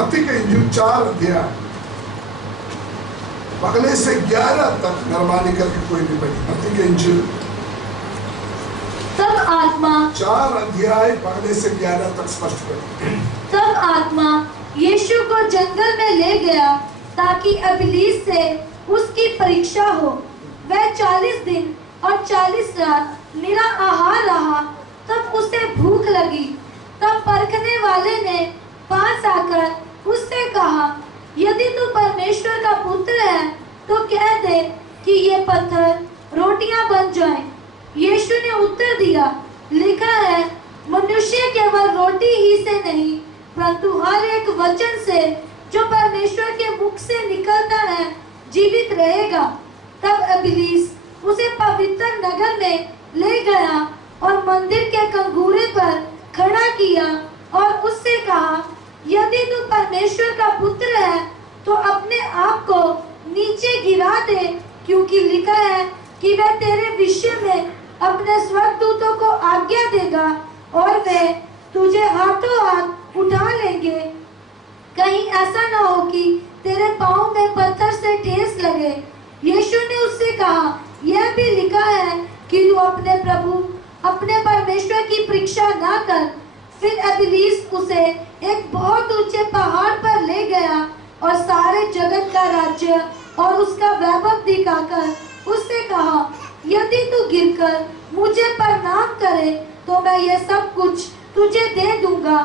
मत्ती का इंजील 4 अध्याय पहले से 11 तक मेहरबानी करके कोई भी पढ़ी। मत्ती का इंजील तब आत्मा 4 अध्याय पहले से 11 तक स्पष्ट पढ़ी। तब आत्मा यीशु को जंगल में ले गया ताकि इब्लीस से उसकी परीक्षा हो। वह 40 दिन और 40 रात निराहार रहा। तब उसे भूख लगी। तब परखने वाले ने पास आकर उससे कहा, यदि तू परमेश्वर का पुत्र है तो कह दे कि ये पत्थर रोटियां बन जाएं। यीशु ने उत्तर दिया, लिखा है, मनुष्य केवल रोटी ही से नहीं परंतु हर एक वचन से जो परमेश्वर के मुख से निकलता है जीवित रहेगा। तब इब्लीस उसे पवित्र नगर में ले गया और मंदिर के कंगूरे पर खड़ा किया और उससे कहा, यदि तू परमेश्वर का पुत्र है तो अपने आप को नीचे गिरा दे, क्योंकि लिखा है कि वह तेरे विषय में अपने स्वर्गदूतों को आज्ञा देगा और वे तुझे हाथों हाथ उठा लेंगे, कहीं ऐसा ना हो कि तेरे पाँव में पत्थर से ठेस लगे। यीशु ने उससे कहा, यह भी लिखा है कि तू अपने प्रभु अपने परमेश्वर की परीक्षा ना कर। फिर इब्लीस उसे एक बहुत ऊंचे पहाड़ पर ले गया और सारे जगत का राज्य और उसका वैभव दिखाकर उससे कहा, यदि तू गिरकर मुझे प्रणाम करे तो मैं ये सब कुछ तुझे दे दूंगा।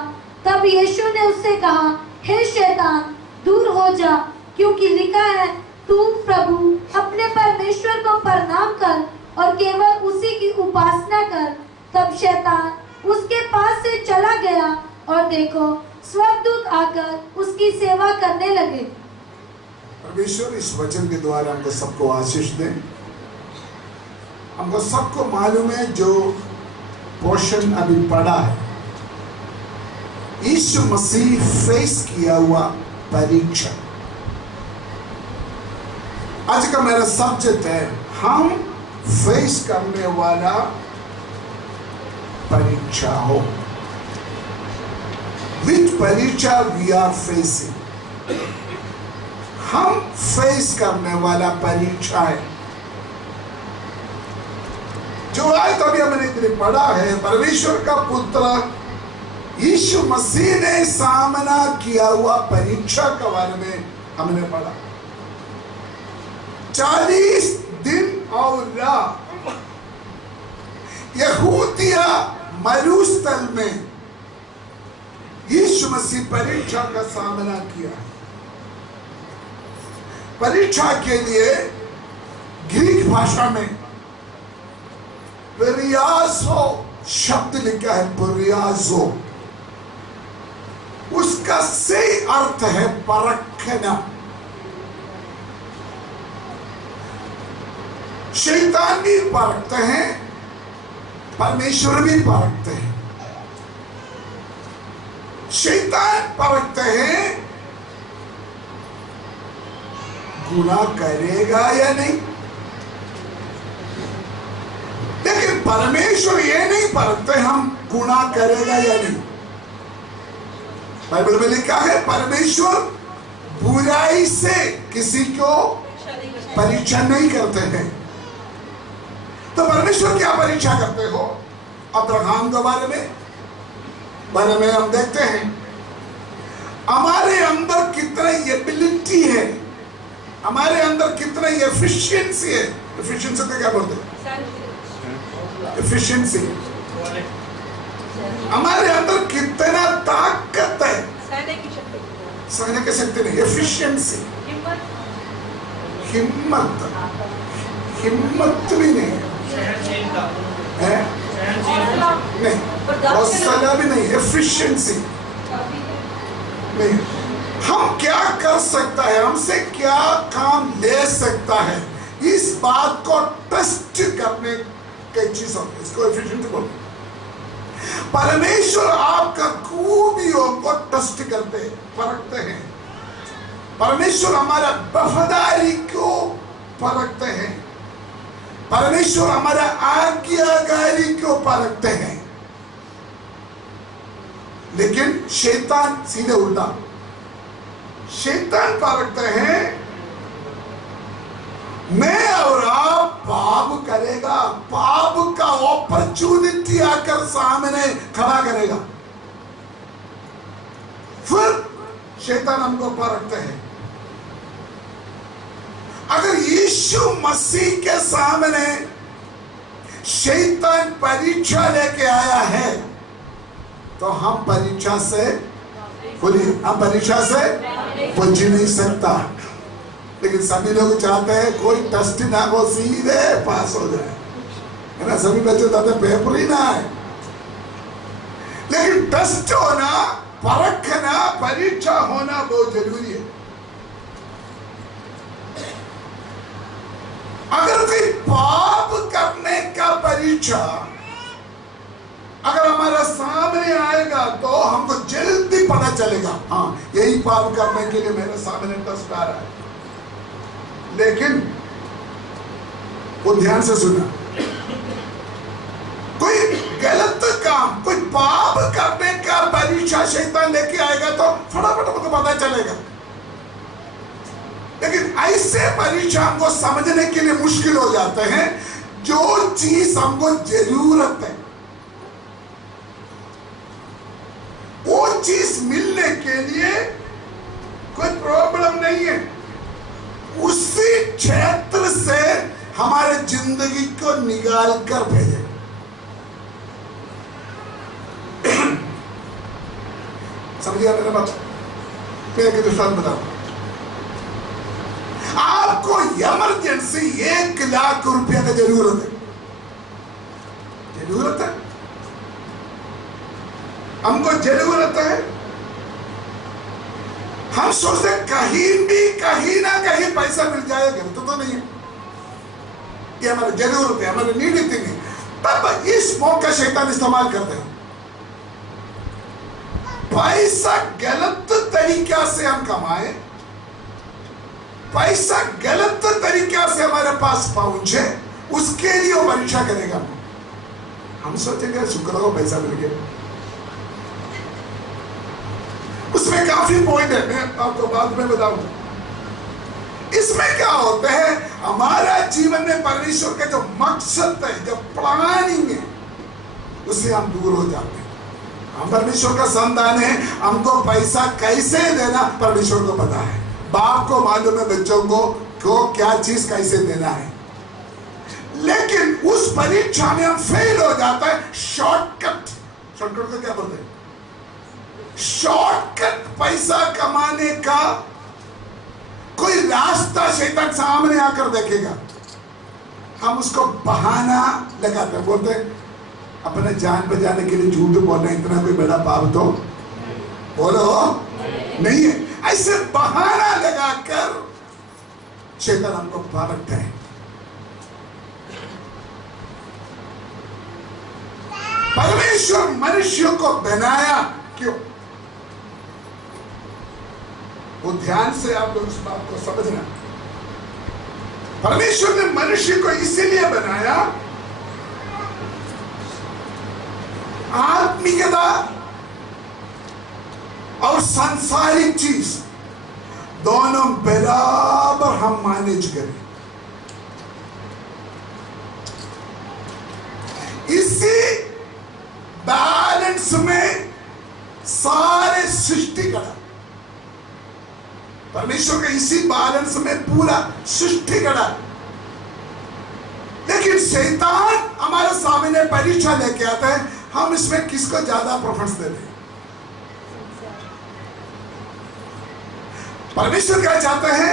तब यीशु ने उससे कहा, हे शैतान, दूर हो जा, क्योंकि लिखा है, तू प्रभु अपने परमेश्वर को प्रणाम कर और केवल उसी की उपासना कर। तब शैतान उसके पास से चला गया और देखो, स्वर्गदूत आकर उसकी सेवा करने लगे। परमेश्वर इस वचन के द्वारा हमको सबको आशीष दे। हमको सबको मालूम है जो पोर्शन अभी पढ़ा है, यीशु मसीह फेस किया हुआ परीक्षा। आज का मेरा सब्जेक्ट है, हम फेस करने वाला परीक्षा हो। विच परीक्षा वी आर फेसिंग, हम फेस करने वाला परीक्षा है जो आज अभी हमने पढ़ा है। परमेश्वर का पुत्र यीशु मसीह ने सामना किया हुआ परीक्षा के बारे में हमने पढ़ा। 40 दिन और रात यहूदिया मरुस्थल में यीशु मसीह परीक्षा का सामना किया। परीक्षा के लिए ग्रीक भाषा में पेरियाजो शब्द लिखा है, पेरियाजो। उसका सही अर्थ है परखना। शैतान भी परखते हैं, परमेश्वर भी परखते हैं। शैतान परखते हैं गुनाह करेगा या नहीं, लेकिन परमेश्वर ये नहीं परखते हम गुनाह करेगा या नहीं। बाइबल में लिखा है, परमेश्वर बुराई से किसी को परीक्षा नहीं करते हैं। तो परमेश्वर क्या परीक्षा करते हो? अब्राहम के बारे में हम देखते हैं, हमारे अंदर कितना एबिलिटी है, हमारे अंदर कितना एफिशिएंसी है। एफिशिएंसी को क्या बोलते हैं? एफिशिएंसी। हमारे अंदर कितना ताकत है, सहने की शक्ति नहीं, एफिशिएंसी। हिम्मत भी नहीं है, नहीं, हौसला भी नहीं, एफिशिएंसी नहीं। हम क्या कर सकता है, हमसे क्या काम ले सकता है, इस बात को टेस्ट करने की चीज होती है, इसको एफिशिएंसी बोलते हैं। परमेश्वर आपका खूबियों को टेस्ट करते हैं, परखते हैं। परमेश्वर हमारा वफादारी को परखते हैं। परमेश्वर हमारा आज्ञाकारी को परखते हैं। लेकिन शैतान सीधे उल्टा, शैतान परखते हैं मैं और आप पाप करेगा, पाप का अपॉर्चुनिटी आकर सामने खड़ा करेगा, फिर शैतान हमको परखते हैं। अगर यीशु मसीह के सामने शैतान परीक्षा लेके आया है तो हम परीक्षा से बोलिए, हम परीक्षा से बच नहीं सकता। लेकिन सभी लोग चाहते हैं कोई टेस्ट ना हो, सीधे पास हो जाए, है ना। सभी बच्चे चाहते हैं पेपर ही ना आए। लेकिन टेस्ट होना, परखना, परीक्षा होना बहुत जरूरी है। अगर कोई पाप करने का परीक्षा अगर हमारा सामने आएगा तो हमको जल्दी पता चलेगा, हाँ यही पाप करने के लिए मेरे सामने टेस्ट आ रहा है। लेकिन वो ध्यान से सुना, कोई गलत काम, कोई पाप करने का परीक्षा शैतान लेके आएगा तो फटाफट हमको पता चलेगा। लेकिन ऐसे परीक्षा हमको समझने के लिए मुश्किल हो जाते हैं। जो चीज हमको जरूरत है वो चीज मिलने के लिए कोई प्रॉब्लम नहीं है, उसी क्षेत्र से हमारे जिंदगी को निकाल कर भेजे। समझिए मेरा बात। मैं एक दृष्टांत बताऊं। आपको इमरजेंसी 1 लाख रुपया का जरूरत है, जरूरत है, हमको जरूरत है। हम सोचते कहीं भी कहीं ना कहीं पैसा मिल जाएगा, तो नहीं है। ये हमारी जरूरत है, हमारी नीड इतनी है। तब इस मौका शैतान इस्तेमाल करते हैं। पैसा गलत तरीका से हम कमाए, पैसा गलत तरीका से हमारे पास पहुंचे, उसके लिए वो परीक्षा करेगा। हम सोचेंगे शुक्र हो पैसा मिल गया। उसमें काफी पॉइंट है, मैं आपको बाद में बताऊंगा। इसमें क्या होता है, हमारा जीवन में परमेश्वर का जो मकसद है, जो प्लानिंग है, उससे हम दूर हो जाते हैं। हम परमेश्वर का संतान है, हमको पैसा कैसे देना परमेश्वर को पता है। बाप को मालूम है बच्चों को क्या चीज कैसे देना है। लेकिन उस परीक्षा में हम फेल हो जाता है। शॉर्टकट को क्या बोलते हैं? शॉर्टकट पैसा कमाने का कोई रास्ता शैतान सामने आकर देखेगा, हम उसको बहाना लगाते हैं। बोलते हैं अपने जान बचाने के लिए झूठ बोलना इतना कोई बड़ा पाप तो बोलो नहीं है। ऐसे बहाना लगाकर शैतान हमको परखता है। परमेश्वर मनुष्य को बनाया क्यों? वो ध्यान से आप लोग इस बात को समझना। परमेश्वर ने मनुष्य को इसीलिए बनाया, आत्मिकता और सांसारिक चीज दोनों बराबर हम मैनेज करें। इसी बैलेंस में सारे सृष्टि करा। परमेश्वर के इसी बैलेंस में पूरा सृष्टि करा। लेकिन शैतान हमारे सामने परीक्षा लेके आता है, हम इसमें किसको ज्यादा प्रेफरेंस देते हैं? परमेश्वर क्या चाहता है?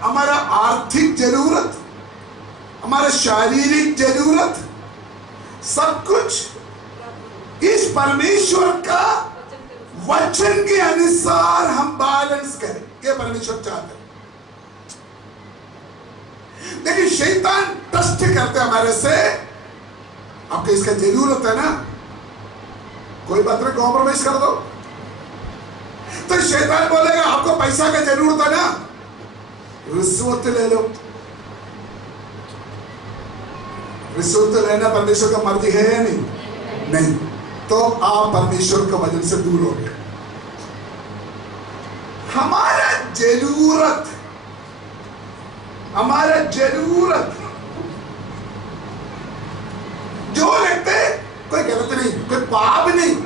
हमारा आर्थिक जरूरत, हमारा शारीरिक जरूरत, सब कुछ इस परमेश्वर का वचन के अनुसार हम बैलेंस करें, ये परमेश्वर चाहते हैं। लेकिन शैतान टेस्ट करते हमारे से, आपको इसका जरूरत है ना, कोई बात नहीं, कॉम्प्रोमाइज कर दो। तो शैतान बोलेगा आपको पैसा का जरूरत है ना, रिश्वत ले लो। रिश्वत लेना परमेश्वर का मर्जी है या नहीं? नहीं। तो आप परमेश्वर के वचन से दूर हो गए। हमारे जरूरत, हमारा जरूरत जो लगते कोई गलत नहीं, कोई पाप नहीं,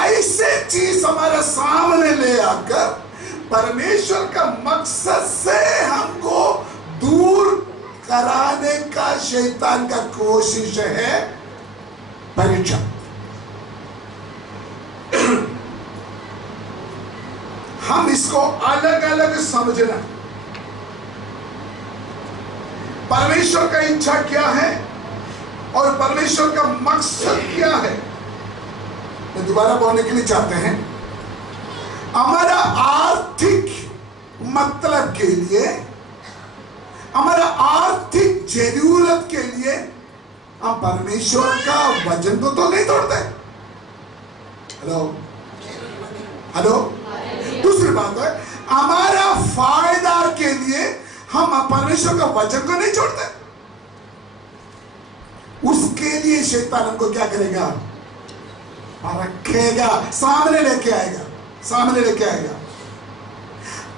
ऐसे चीज हमारे सामने ले आकर परमेश्वर का मकसद से हमको दूर कराने का शैतान का कोशिश है परीक्षा। हम इसको अलग अलग समझना, परमेश्वर का इच्छा क्या है और परमेश्वर का मकसद क्या है। मैं दोबारा बोलने के लिए चाहते हैं, हमारा आर्थिक मतलब के लिए, हमारा आर्थिक जरूरत के लिए हम परमेश्वर का वचन को तो नहीं तोड़ते। Hello hello. दूसरी बात है, हमारा फायदा के लिए हम परमेश्वर का वचन को नहीं छोड़ते। उसके लिए शैतान हमको क्या करेगा, रखेगा, सामने लेके आएगा, सामने लेके आएगा।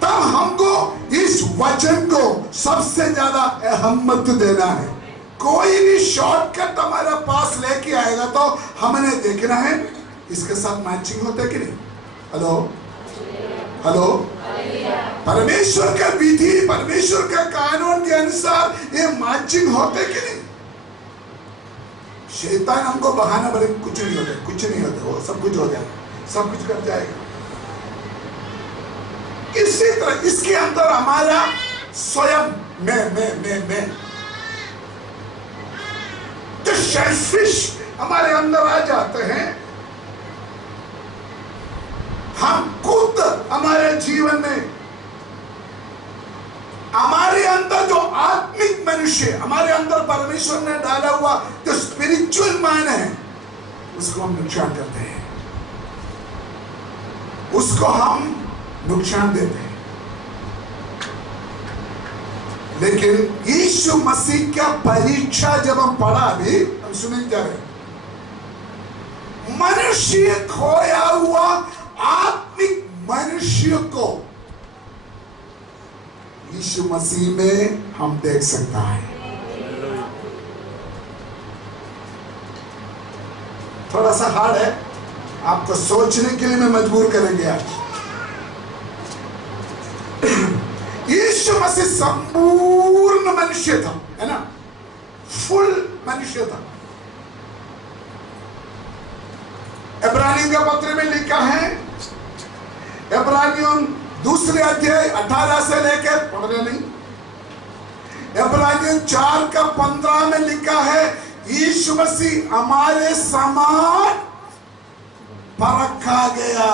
तब हमको इस वचन को सबसे ज्यादा अहमियत देना है। कोई भी शॉर्टकट हमारे पास लेके आएगा तो हमने देखना है इसके साथ मैचिंग होता है कि नहीं। Hello hello. परमेश्वर का विधि, परमेश्वर का कानून के अनुसार ये मैचिंग होते कि नहीं। शैतान हमको बहाना बड़े कुछ नहीं होता, कुछ नहीं होता, वो सब कुछ हो जाएगा, सब कुछ कर जाएगा। इसी तरह इसके अंदर हमारा स्वयं मैं जो सेल्फिश हमारे अंदर आ जाते हैं, हम खुद हमारे जीवन में, हमारे अंदर जो आत्मिक मनुष्य, हमारे अंदर परमेश्वर ने डाला हुआ जो स्पिरिचुअल माइंड है, उसको हम नुकसान करते हैं, उसको हम नुकसान देते हैं। लेकिन यीशु मसीह का परीक्षा जब हम पढ़ा, अभी हम सुने जा रहे, मनुष्य खोया हुआ आत्मिक मनुष्य को यीशु मसीह में हम देख सकता है। थोड़ा सा हार्ड है, आपको सोचने के लिए मैं मजबूर करेंगे आज। यीशु मसीह संपूर्ण मनुष्य था, है ना, फुल मनुष्य था। इब्रानियों के पत्र में लिखा है, इब्रानियों दूसरे अध्याय 18 से लेकर, पढ़ रहे नहीं, इब्रानियों 4:15 में लिखा है, यीशु मसीह हमारे समान परखा गया,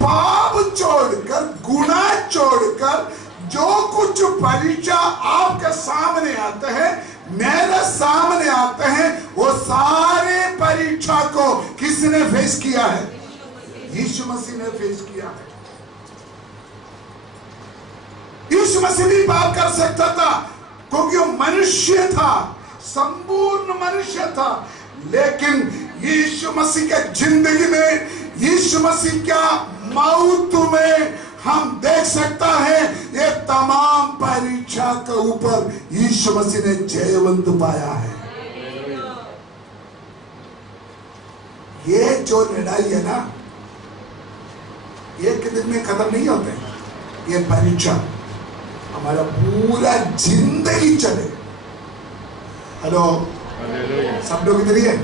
पाप छोड़कर, गुनाह छोड़कर, जो कुछ परीक्षा आपके सामने आते हैं, मेरे सामने आते हैं, वो सारे परीक्षा को किसने फेस किया है? यीशु मसीह ने फेस किया है। यीशु मसीह भी पाप कर सकता था क्योंकि वो मनुष्य था, संपूर्ण मनुष्य था। लेकिन यीशु मसीह के जिंदगी में, यीशु मसीह का मौत में हम देख सकता है, ये तमाम परीक्षा के ऊपर यीशु मसीह ने जयवंत पाया है। ये जो लड़ाई है ना, एक दिन में खत्म नहीं होते। ये परीक्षा हमारा पूरा जिंदगी चले। हेलो, सब लोग इधर ही है।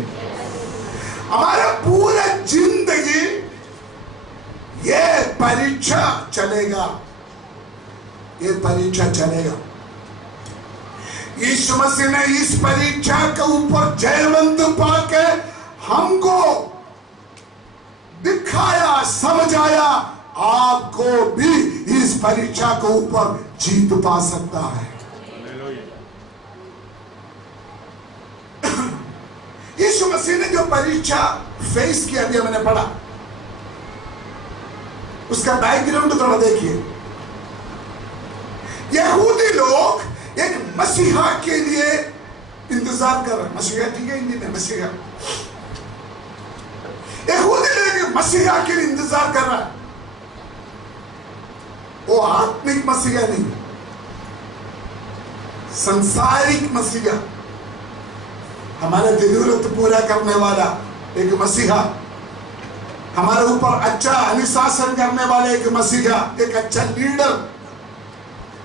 हमारा पूरा जिंदगी ये परीक्षा चलेगा, ये परीक्षा चलेगा। यीशु मसीह ने इस परीक्षा के ऊपर जयवंत पाके हमको दिखाया, समझाया, आपको भी इस परीक्षा के ऊपर जीत पा सकता है। यीशु मसीह ने जो परीक्षा फेस किया, अभी मैंने पढ़ा, उसका बैकग्राउंड थोड़ा देखिए। यहूदी लोग एक मसीहा के लिए इंतजार कर रहे हैं। मसीहा, ठीक है, हिंदी में मसीहा। यहूदी लोग मसीहा के लिए इंतजार कर रहा है। वो आत्मिक मसीहा नहीं, संसारिक मसीहा, हमारा जरूरत पूरा करने वाला एक मसीहा, हमारे ऊपर अच्छा अनुशासन करने वाले एक मसीहा, एक अच्छा लीडर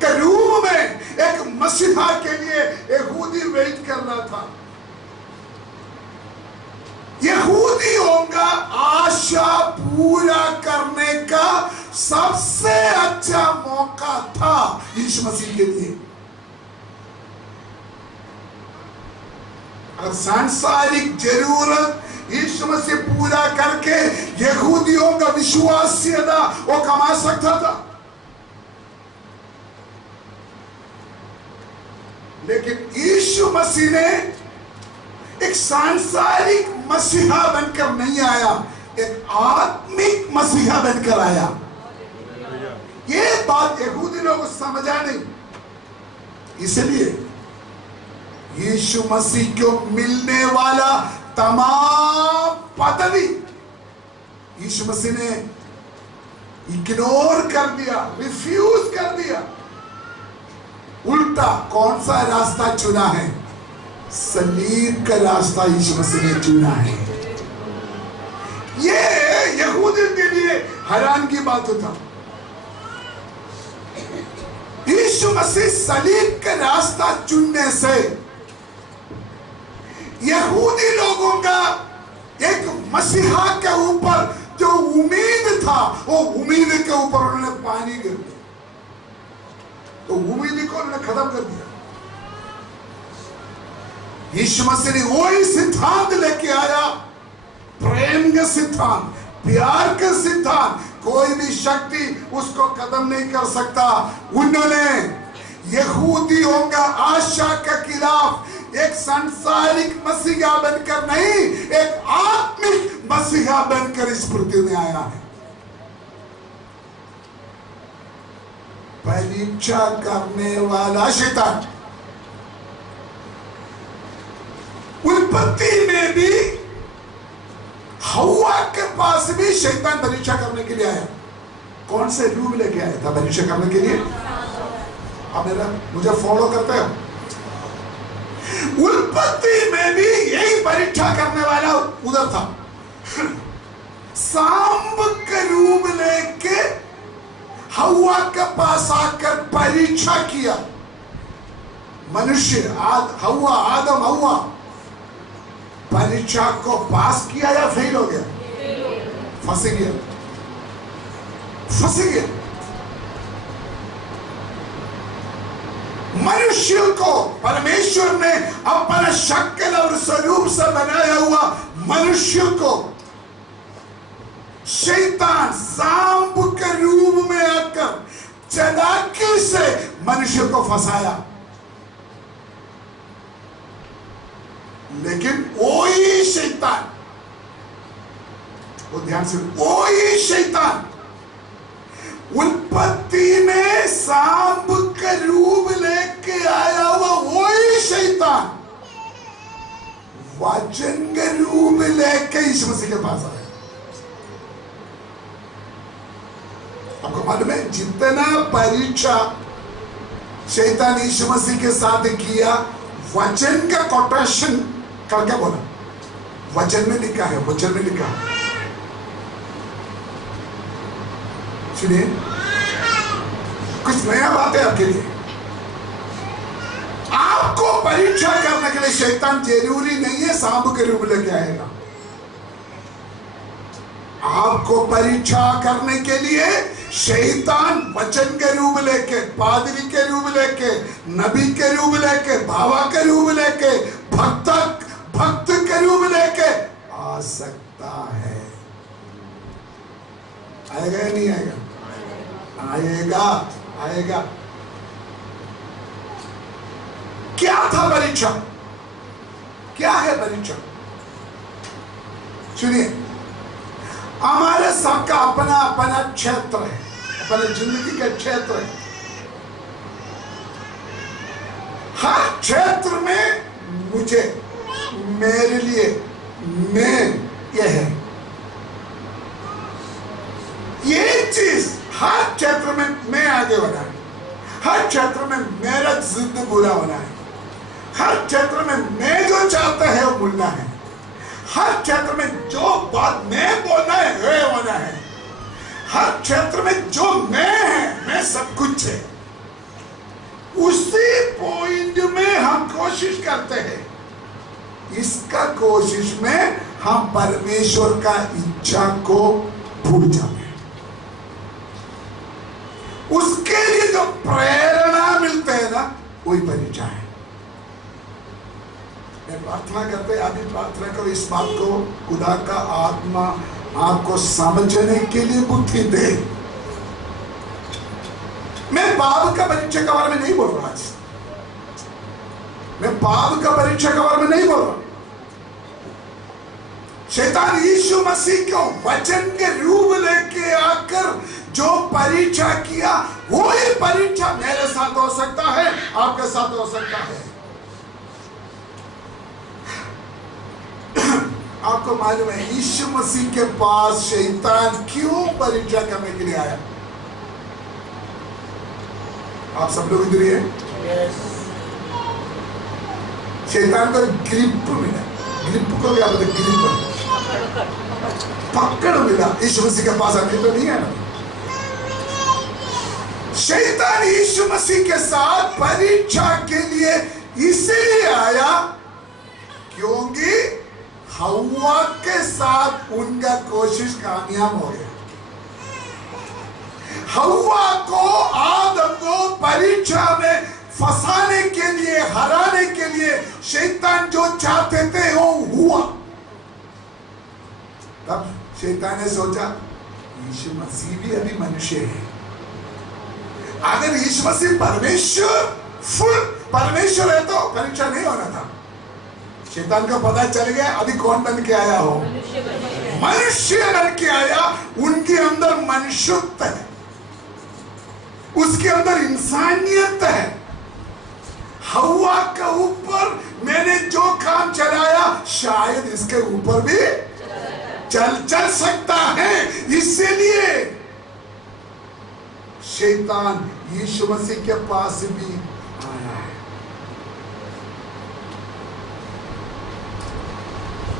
के रूप में एक मसीहा के लिए यहूदी वेट कर रहा था। यहूदियों का आशा पूरा करने का सबसे अच्छा मौका था यीशु मसीह के लिए। और सांसारिक जरूरत यीशु मसीह पूरा करके यहूदियों का विश्वासियता वो कमा सकता था, लेकिन यीशु मसीह ने एक सांसारिक मसीहा बनकर नहीं आया, एक आत्मिक मसीहा बनकर आया। ये बात यहूदी लोग समझा नहीं, इसलिए यीशु मसीह को मिलने वाला तमाम पदवी यीशु मसीह ने इग्नोर कर दिया, रिफ्यूज कर दिया। उल्टा कौन सा रास्ता चुना है? सलीब का रास्ता यीशु मसीह ने चुना है। ये यहूदी के लिए हैरान की बात होता। यीशु मसीह सलीब का रास्ता चुनने से यहूदी लोगों का एक मसीहा के ऊपर जो उम्मीद था, वो उम्मीद के ऊपर उन्होंने पानी गिर दिया, तो उम्मीद को उन्होंने खत्म कर दिया। यीशु मसीह ने वही सिद्धांत लेके आया, प्रेम का सिद्धांत, प्यार का सिद्धांत, कोई भी शक्ति उसको खत्म नहीं कर सकता। उन्होंने यहूदियों का आशा के खिलाफ एक सांसारिक मसीहा बनकर नहीं, एक आत्मिक मसीहा बनकर इस पृथ्वी में आया है। परीक्षा करने वाला शैतान उत्पत्ति में भी हव्वा के पास भी शैतान परीक्षा करने के लिए आया। कौन से रूप लेके आया था परीक्षा करने के लिए? अब मुझे फॉलो करते हो? उत्पत्ति में भी यही परीक्षा करने वाला उधर था। सांप के रूप लेके हव्वा के पास आकर परीक्षा किया। मनुष्य हव्वा, आदम हव्वा परीक्षा को पास किया या फेल हो गया? फंस गया, फंस गया। मनुष्य को परमेश्वर ने अपना शक्ल और स्वरूप से बनाया हुआ मनुष्य को शैतान सांप के रूप में आकर चालाकी से मनुष्य को फंसाया। लेकिन वही शैतान, वो ध्यान से, वही शैतान उत्पत्ति में सांप के रूप लेके आया हुआ वही शैतान वचन के रूप लेके यीशु मसीह के पास आया। आपको मालूम है जितना परीक्षा शैतान यीशु मसीह के साथ किया, वचन का कोटेशन करके बोला, वचन में लिखा है, वचन में लिखा है। सुनिए, कुछ नया बात है आपके लिए। आपको परीक्षा करने के लिए शैतान जरूरी नहीं है सांप के रूप लेके आएगा। आपको परीक्षा करने के लिए शैतान वचन के रूप लेके, पादरी के रूप लेके, नबी के रूप लेके, बाबा के रूप लेके, भक्त के रूप लेके आ सकता है। आएगा या नहीं आएगा? आएगा, आएगा। क्या था परीक्षा? क्या है परीक्षा? सुनिए, हमारे सबका अपना अपना क्षेत्र है, अपने जिंदगी का क्षेत्र है। हर क्षेत्र में मुझे, मेरे लिए, मैं, यह है। चीज हर क्षेत्र में मैं आगे बढ़ा है, हर क्षेत्र में मेरा जिद पूरा होना है, हर क्षेत्र में मैं जो चाहता है वो बोलना है, हर क्षेत्र में जो बात मैं बोलना है वो होना है, हर क्षेत्र में जो मैं सब कुछ है। उसी पॉइंट में हम कोशिश करते हैं। इसका कोशिश में हम परमेश्वर का इच्छा को भूल जाते हैं। उसके लिए जो प्रेरणा मिलते हैं ना, वही परीक्षा है। मैं प्रार्थना करते, अभी प्रार्थना करो इस बात को, खुदा का आत्मा आपको समझने के लिए बुद्धि दे। मैं पाप का परीक्षा के बारे में नहीं बोल रहा आज, मैं पाप का परीक्षा के बारे में नहीं बोल रहा। शैतान यीशु मसीह को वचन के रूप लेके आकर जो परीक्षा किया, वो ही परीक्षा मेरे साथ हो सकता है, आपके साथ हो सकता है। आपको मालूम है यीशु मसीह के पास शैतान क्यों परीक्षा करने के लिए आया? आप सब लोग इधर ही हैं? शैतान को ग्रिप मिला। ग्रिप को क्या बोलते? ग्रिप, पकड़ मिला। यीशु मसीह के पास आने तो नहीं है ना। शैतान यीशु मसीह के साथ परीक्षा के लिए इसलिए आया क्योंकि हव्वा के साथ उनका कोशिश कामयाब हो गया। हव्वा को, आदम को परीक्षा में फंसाने के लिए, हराने के लिए शैतान जो चाहते थे वो हुआ। तब शैतान ने सोचा यीशु मसीह भी अभी मनुष्य है। अगर यीशु मसीह फुल परमेश्वर है तो परीक्षा नहीं होना था। शैतान को पता चल गया अभी कौन बन के आया हो, मनुष्य बन के आया। उनके अंदर मनुष्यत्व है, उसके अंदर इंसानियत है। हव्वा के ऊपर मैंने जो काम चलाया शायद इसके ऊपर भी चल सकता है। इसलिए शैतान यीशु मसीह के पास भी आया है।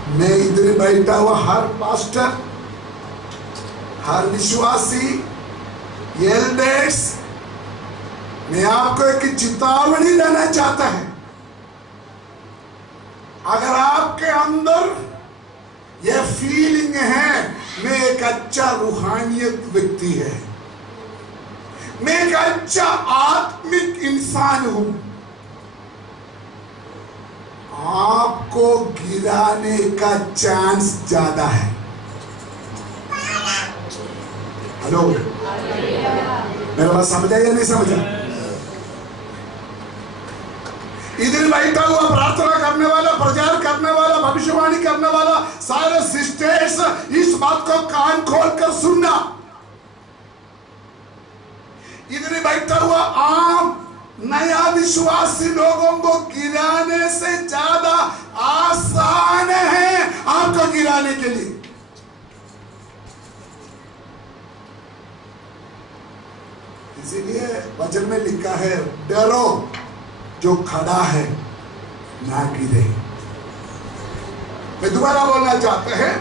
मैं इधर बैठा हुआ हर पास्टर, हर विश्वासी, एल्डर्स, मैं आपको एक चेतावनी देना चाहता है। अगर आपके अंदर यह फीलिंग है मैं एक अच्छा रूहानियत व्यक्ति है, मैं एक अच्छा आत्मिक इंसान हूं, आपको गिराने का चांस ज्यादा है। हेलो, मेरा बात समझा या नहीं समझा? इधर बैठा हुआ प्रार्थना करने वाला, प्रचार करने वाला, भविष्यवाणी करने वाला, सारे सिस्टर्स इस बात को कान खोल कर सुनना। इधर बैठा हुआ आम नया विश्वासी लोगों को गिराने से ज्यादा आसान है आपको गिराने के लिए। इसीलिए वचन में लिखा है डरो जो खड़ा है ना गिरे। मैं दोबारा बोलना चाहता है,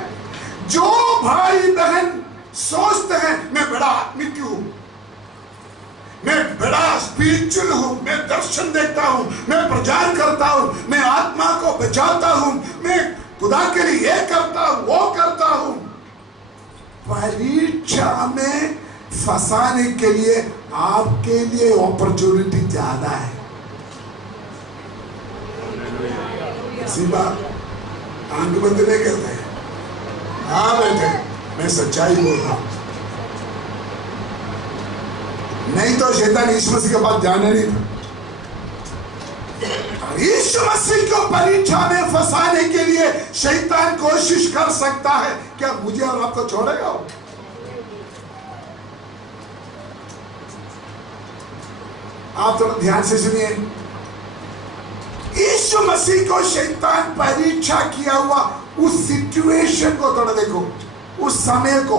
जो भाई बहन सोचते हैं मैं बड़ा आत्मिक हूं, मैं बड़ा स्पिरिचुअल हूं, मैं दर्शन देखता हूं, मैं प्रचार करता हूं, मैं आत्मा को बचाता हूं, मैं खुदा के लिए ये करता हूं, वो करता हूं, परीक्षा में फंसाने के लिए आपके लिए अपॉर्चुनिटी ज्यादा है। इसी बात आंख बंद नहीं करते हैं। हाँ बेटे, मैं सच्चाई बोल रहा हूं, नहीं तो शैतान यीशु मसीह के पास जाने नहीं था। यीशु मसीह को परीक्षा में फंसाने के लिए शैतान कोशिश कर सकता है। क्या मुझे और आपको छोड़ेगा? आप थोड़ा ध्यान से सुनिए। यीशु मसीह को शैतान परीक्षा किया हुआ उस सिचुएशन को थोड़ा देखो, उस समय को।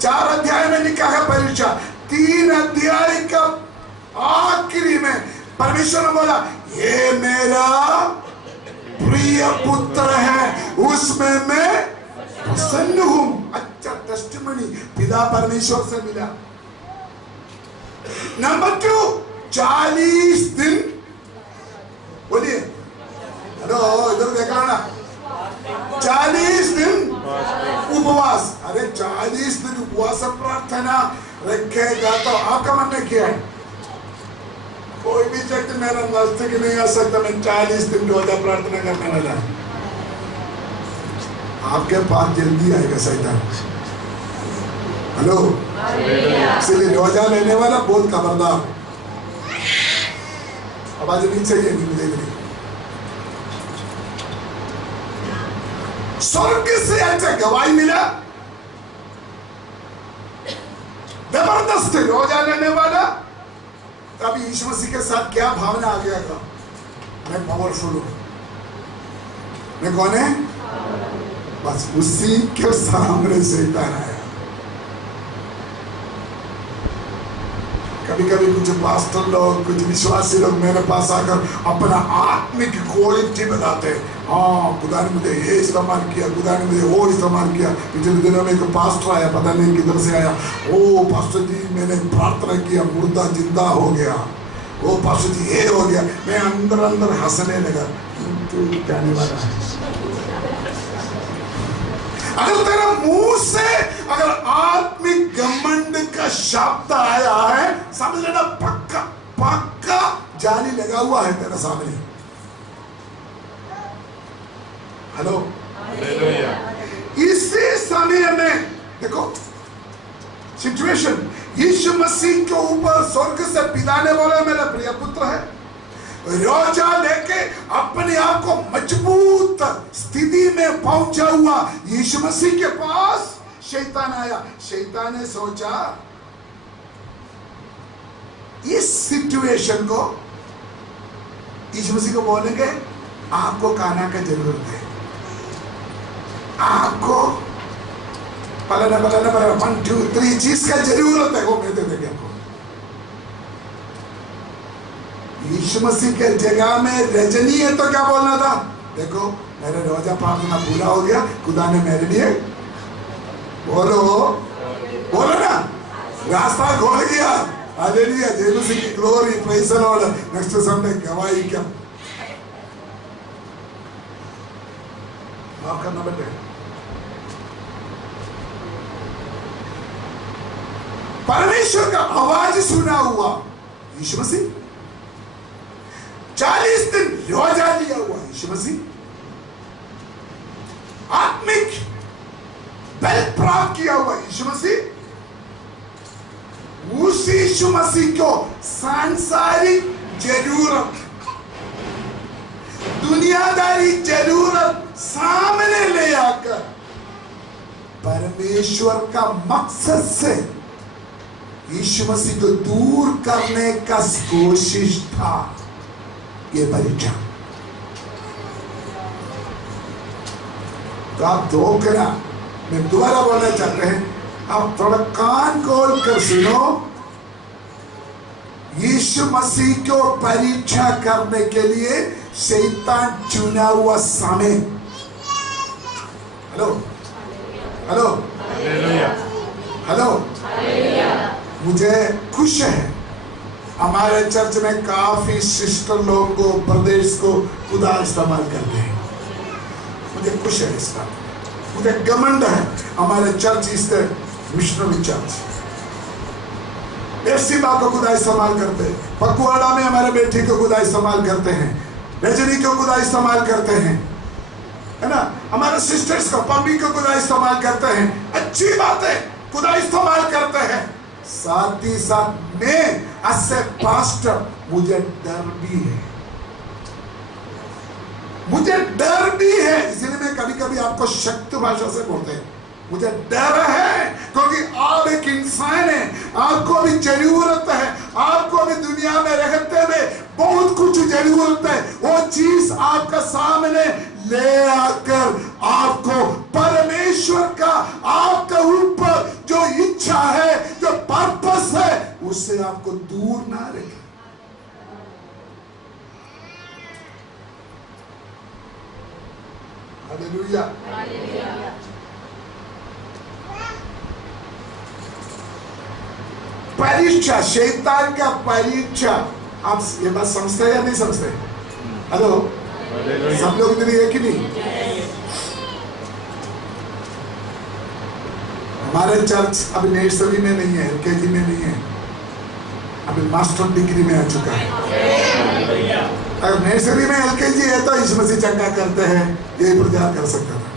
4 अध्याय में लिखा है परीक्षा, 3 अध्याय का आखिरी में परमेश्वर ने बोला ये मेरा प्रिय पुत्र है, उसमें मैं प्रसन्न हूं। अच्छा टेस्टिमनी पिता परमेश्वर से मिला। नंबर 2, 40 दिन, बोलिए हेलो इधर देखा ना, 40 दिन उपवास। अरे 40 दिन उपवास प्रार्थना रखेगा तो आपका मन में क्या है? कोई भी व्यक्ति मेरा नजदीक नहीं आ सकता, मैं 40 दिन रोजा प्रार्थना करने वाला है। आपके पास जल्दी आएगा शैतान। हेलो, इसलिए रोजा लेने वाला बहुत खबरदार। आवाज नहीं चाहिए, नहीं मिलेगी। स्वर्ग से ऐसा गवाही मिला, जबरदस्त रोजा लेने वाला। तभी यीशु मसीह के साथ क्या भावना आ गया था? मैं पावरफुल हूं। मैं कौन है? बस उसी के सामने शैतान आया। कभी कभी कुछ पास्टर लोग, कुछ विश्वासी लोग मेरे पास आकर अपना आत्मिक क्वालिटी बताते हैं। हाँ, खुदा ने मुझे ये इस्तेमाल किया, खुदा ने मुझे वो इस्तेमाल किया। पिछले दिनों में एक पास्टर आया, पता नहीं किधर से आया। ओ पास्टर जी, मैंने प्रार्थना किया, मुर्दा जिंदा हो गया। ओ पास्टर जी, ये हो गया। मैं अंदर अंदर हंसने लगा। तो कहने वाला है, अगर तेरा मुंह से अगर आत्मिक घमंड का शब्द आया है, समझ लेना पक्का पक्का जाली लगा हुआ है तेरे सामने। हेलो, इसी समय में देखो सिचुएशन, यीशु मसीह के ऊपर स्वर्ग से पिता ने बोला मेरा प्रिय पुत्र है। रोजा लेके अपने आप को मजबूत स्थिति में पहुंचा हुआ यीशु मसीह के पास शैतान आया। शैतान ने सोचा इस सिचुएशन को यीशु मसीह को बोलेंगे आपको खाना का जरूरत है, आपको पलाना 1 2 3 चीज का जरूरत है, वो मैं दे देंगे आपको। यीशु मसीह के जगह में रजनी है तो क्या बोलना था? देखो मेरा रोजा प्रार्थना पूरा हो गया, खुदा ने मेरे लिए बोलो बोलो ना, रास्ता खोल गया। हालेलुया, जय मसीह की glory, praise the Lord. Next Sunday गवाही क्या माफ करना बेटे। परमेश्वर का आवाज सुना हुआ यीशु मसीह, 40 दिन रोजा लिया हुआ यीशु मसीह, आत्मिक बल प्राप्त किया हुआ यीशु मसीह, उस यीशु मसीह को सांसारिक जरूरत, दुनियादारी जरूरत सामने ले आकर परमेश्वर का मकसद से यीशु मसीह को दूर करने का कोशिश था ये परीक्षा। तो आप धोखना, मैं दोबारा बोलना चाहते हैं, आप थोड़ा कान खोल कर सुनो। यीशु मसीह को परीक्षा करने के लिए शैतान चुना हुआ समय। हेलो हेलो हेलो, मुझे खुश है हमारे चर्च में काफी सिस्टर लोगों को, प्रदेश को खुदा इस्तेमाल करते हैं। मुझे खुश है इसका, मुझे घमंड है हमारे चर्च इस मिशनरी चर्च एफसीबा को खुदा इस्तेमाल करते हैं, पकुआड़ा में हमारे बेटी को खुदा इस्तेमाल करते हैं, रजनी को खुदा इस्तेमाल करते हैं, है ना, हमारे सिस्टर्स को, पम्मी को खुदा इस्तेमाल करते हैं। अच्छी बात है, खुदा इस्तेमाल करते हैं। साथ ही साथ मैं एज ए पास्टर मुझे डर भी है, मुझे डर भी है। इसलिए मैं कभी कभी आपको शक्त भाषा से बोलते हैं, मुझे डर है क्योंकि आप एक इंसान है, आपको भी जरूरत है, आपको भी दुनिया में रहते हुए बहुत कुछ जरूरत है। वो चीज आपका सामने ले आकर आपको परमेश्वर का आपके ऊपर जो उससे आपको दूर ना रखे। हालेलुया। परीक्षा, शैतान का परीक्षा, आप ये बात समझते हैं या नहीं समझते? हेलो, सब लोग इधर है कि नहीं? हमारे चर्च अभी नर्सरी में नहीं है, एलकेजी में नहीं है, अभी मास्टर डिग्री में आ चुका है। अगर नर्सरी में एलकेजी है तो इस मसीह चंगा करते हैं, ये प्रचार कर सकता था।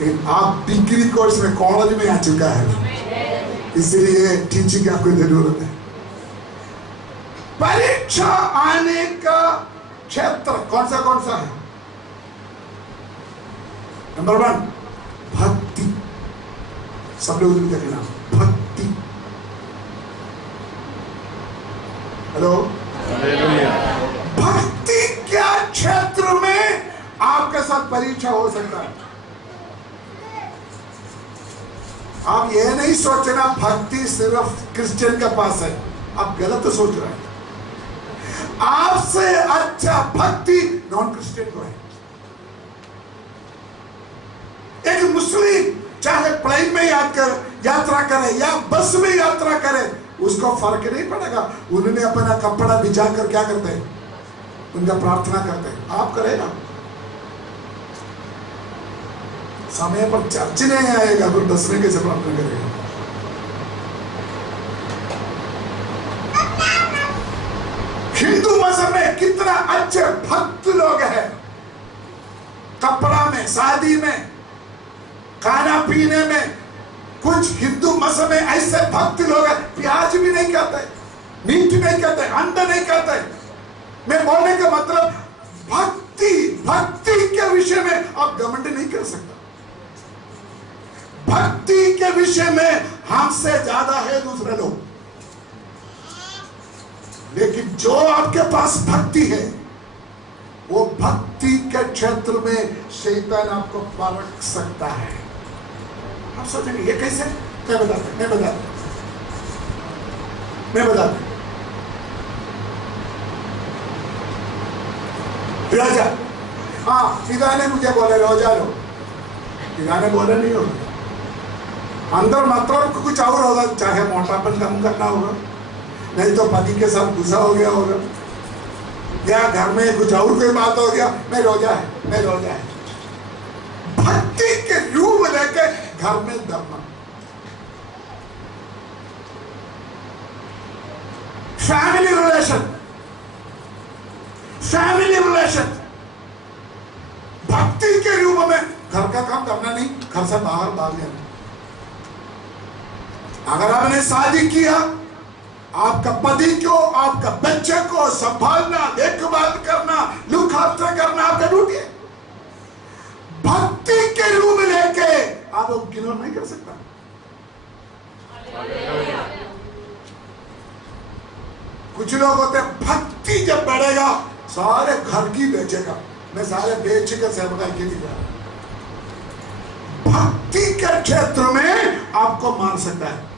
लेकिन आप डिग्री कोर्स में, कॉलेज में आ चुका है, इसलिए टीचिंग की आपको जरूरत है। परीक्षा आने का क्षेत्र कौन सा है? नंबर 1 भक्ति। सब लोग देखना, भक्ति। हेलो, भक्ति क्या क्षेत्र में आपके साथ परीक्षा हो सकता है? आप ये नहीं सोचना भक्ति सिर्फ क्रिश्चियन के पास है, आप गलत सोच रहे हैं। आपसे अच्छा भक्ति नॉन क्रिश्चियन को है। एक मुस्लिम चाहे प्लेन में यात्रा करे या बस में यात्रा करे, उसको फर्क नहीं पड़ेगा। उन्होंने अपना कपड़ा भिजा कर क्या करते हैं? उनका प्रार्थना करते हैं। आप करेगा? समय पर चर्च नहीं आएगा तो दस में कैसे प्रार्थना करेगा? हिंदू मजहब में कितना अच्छे भक्त लोग हैं। कपड़ा में, शादी में, खाना पीने में, कुछ हिंदू मजहब में ऐसे भक्त लोग हैं, प्याज भी नहीं खाते, मीट नहीं खाते, अंडा नहीं खाते। मैं बोलने का मतलब भक्ति के विषय में आप घमंड नहीं कर सकते। भक्ति के विषय में हमसे ज्यादा है दूसरे लोग, लेकिन जो आपके पास भक्ति है, वो भक्ति के क्षेत्र में शैतान आपको परख सकता है। आप सोचेंगे ये कैसे? मैं बताता राजा, हाँ पिता ने मुझे बोले रोजा लो, पिता ने बोले नहीं होगा, अंदर मतलब कुछ और होगा, चाहे मोटापन कम करना होगा, नहीं तो पति के साथ गुस्सा हो गया होगा, या घर में कुछ और कोई बात हो गया, मैं रोजा है। भक्ति के रूप लेके घर में धर्म, फैमिली रिलेशन, भक्ति के रूप में घर का काम करना नहीं, घर से बाहर भाग जाना। अगर आपने शादी किया, आपका पति को, आपका बच्चे को संभालना, देखभाल करना, लुक आफ्टर करना आपका ड्यूटी है। भक्ति के रूप में लेके आप इग्नोर नहीं कर सकता। कुछ लोग होते हैं भक्ति जब बढ़ेगा सारे घर की बेचेगा, मैं सारे बेच के सेवकाई के लिए जा रहा हूं। भक्ति के क्षेत्र में आपको मार सकता है।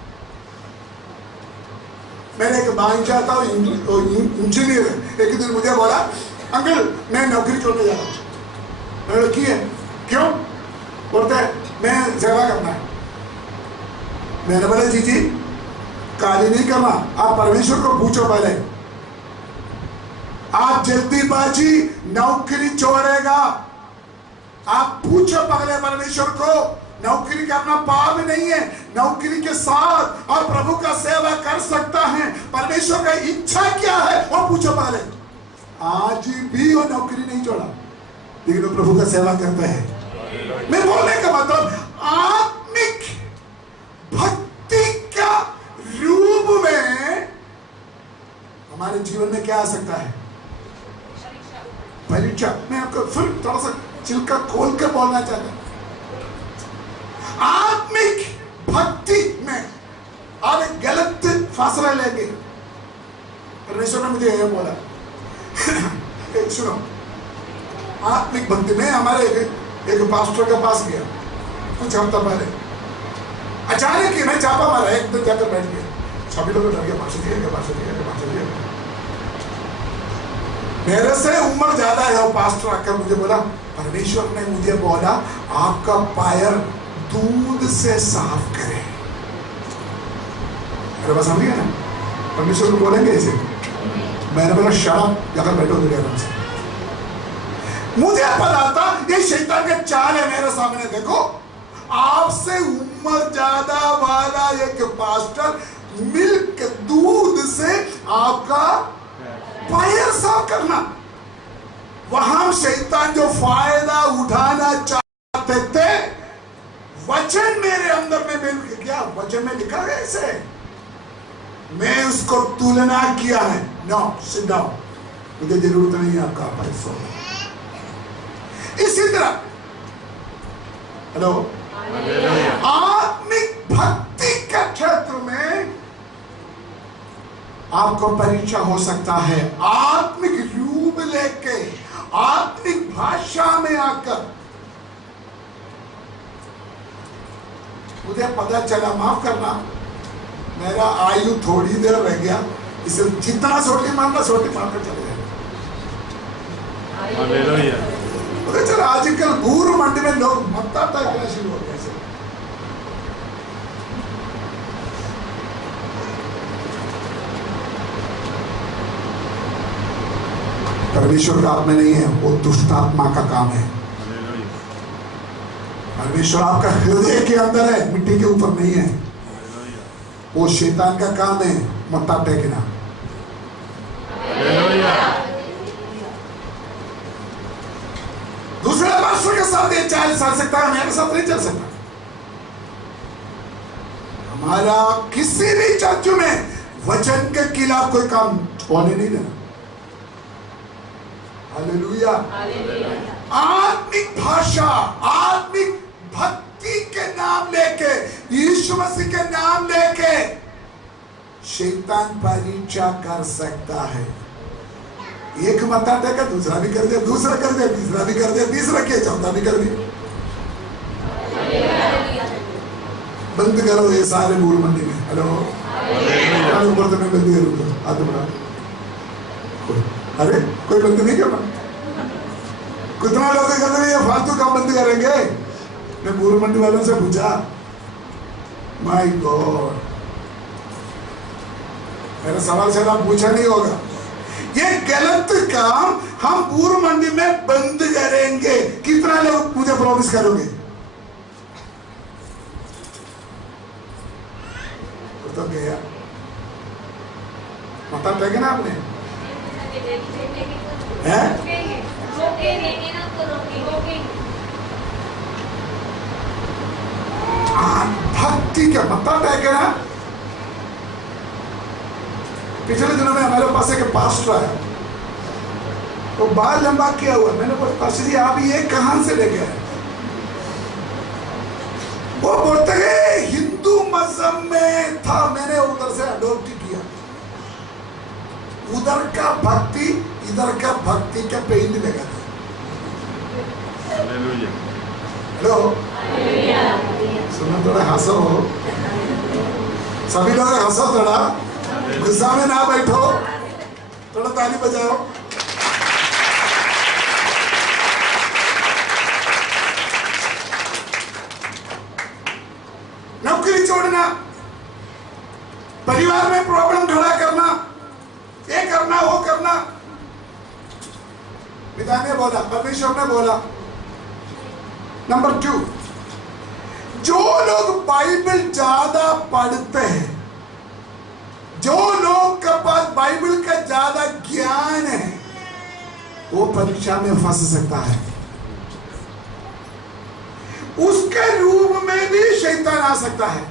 मैंने एक भांजा था, इंजीनियर है, एक दिन मुझे बोला अंकल मैं नौकरी छोड़ने जा रहा हूं। मैंने की है, क्यों? बोलते मैं सेवा करना है। मैंने बोला जी काली नहीं करना, आप परमेश्वर को पूछो पहले। आप जल्दीबाजी नौकरी छोड़ेगा, आप पूछो पहले परमेश्वर को। नौकरी करना पाप नहीं है, नौकरी के साथ और प्रभु का सेवा कर सकता है। परमेश्वर का इच्छा क्या है वो पूछो पहले। आज भी वो नौकरी नहीं छोड़ा, लेकिन वो प्रभु का सेवा करता है। मैं बोलने का मतलब आत्मिक भक्ति का रूप में हमारे जीवन में क्या आ सकता है? परीक्षा। मैं आपको फिर थोड़ा सा चिल्का खोल के बोलना चाहता हूं। आत्मिक भक्ति में आप एक गलत फासला लेंगे। परमेश्वर ने मुझे यह बोला सुनो, आत्मिक भक्ति में हमारे एक पास्टर के पास गया कुछ हफ्ता पहले। अचानक ही मैं छापा मारा, एक दिन जाकर बैठ गया, सभी लोग डर गए, पास्टर जी, पास्टर जी, पास्टर जी। मेरे से उम्र ज्यादा है वो पास्टर आकर मुझे बोला, परमेश्वर ने मुझे बोला आपका पैर दूध से साफ करे। मेरे पास समझ गया ना, परमेश्वर को बोलेंगे इसे। मैंने बोला शराब जाकर बैठो दुनिया से। मुझे पता था ये शैतान का चाल है मेरे सामने। देखो, आपसे उम्र ज्यादा वाला एक पास्टर मिल्क दूध से आपका पैर साफ करना, वहां शैतान जो फायदा उठाना चाहते थे, वचन मेरे अंदर में मिल गया। वचन में लिखा है इसे, मैं उसको तुलना किया है। नो, सिट डाउन, मुझे जरूरत नहीं है आपका पैर सोने। इसी तरह हेलो, आत्मिक भक्ति के क्षेत्र में आपको परीक्षा हो सकता है। आत्मिक रूप लेके, आत्मिक भाषा में आकर। मुझे पता चला, माफ करना, मेरा आयु थोड़ी देर रह गया, इसे जितना सोटी मारना सोटी मारकर चले गए। पता चला आजकल गुरु मंडी में लोग मत्ता टाइप शुरू हो गए। परमेश्वर का आप में नहीं है, वो दुष्ट आत्मा का काम है। परमेश्वर आपका हृदय के अंदर है, मिट्टी के ऊपर नहीं है। वो शैतान का काम है मत्था टेकना। दूसरे पास्टर के साथ ये चाल चल सकता है, मेरे साथ नहीं चल सकता। हमारा किसी भी चर्च में वचन के खिलाफ कोई काम होने नहीं देना। हालेलुया। आत्मिक भाषा, आत्मिक भक्ति के नाम लेके, यीशु मसीह के नाम लेके शैतान परीक्षा कर सकता है। एक मत्था टेका, दूसरा भी कर दिया, दूसरा कर दिया, तीसरा भी कर दिया, तीसरा किया, चौथा भी कर दिया। बंद करो ये सारे मूल मंडी में। हेलो, ऊपर तो मैं बंद करूंगा, हाथ बढ़ा। अरे कोई बंद नहीं करना। कितना लोग कहते हैं ये फालतू काम बंद करेंगे। मैं मूल मंडी वालों से पूछा, माय गॉड, मेरा सवाल शायद आप पूछा नहीं होगा, ये गलत काम हम पूर्व मंडी में बंद करेंगे, कितना लोग मुझे प्रॉमिस करोगे? तो गया मतलब टेके ना आपने भक्ति का मतलब टेके ना। पिछले दिनों में हमारे पास एक पास्टर आया, तो बाल लंबा किया हुआ। मैंने बोला पास्टर जी आप ये कहां से लेके आए? वो बोलते हैं हिंदू मजहब में था, मैंने उधर से अडॉप्ट किया। उधर का भक्ति इधर का भक्ति का पेंट लगा था। हेलो, सुनो, थोड़ा हंसो, सभी लोग हंसो, थोड़ा गुस्सा में ना बैठो, थोड़ा ताली बजाओ। नौकरी छोड़ना, परिवार में प्रॉब्लम खड़ा करना, ये करना वो करना। पिता ने बोला, परमेश्वर ने बोला। नंबर 2, जो लोग बाइबल ज्यादा पढ़ते हैं, जो लोग के पास बाइबल का ज्यादा ज्ञान है, वो परीक्षा में फंस सकता है। उसके रूप में भी शैतान आ सकता है।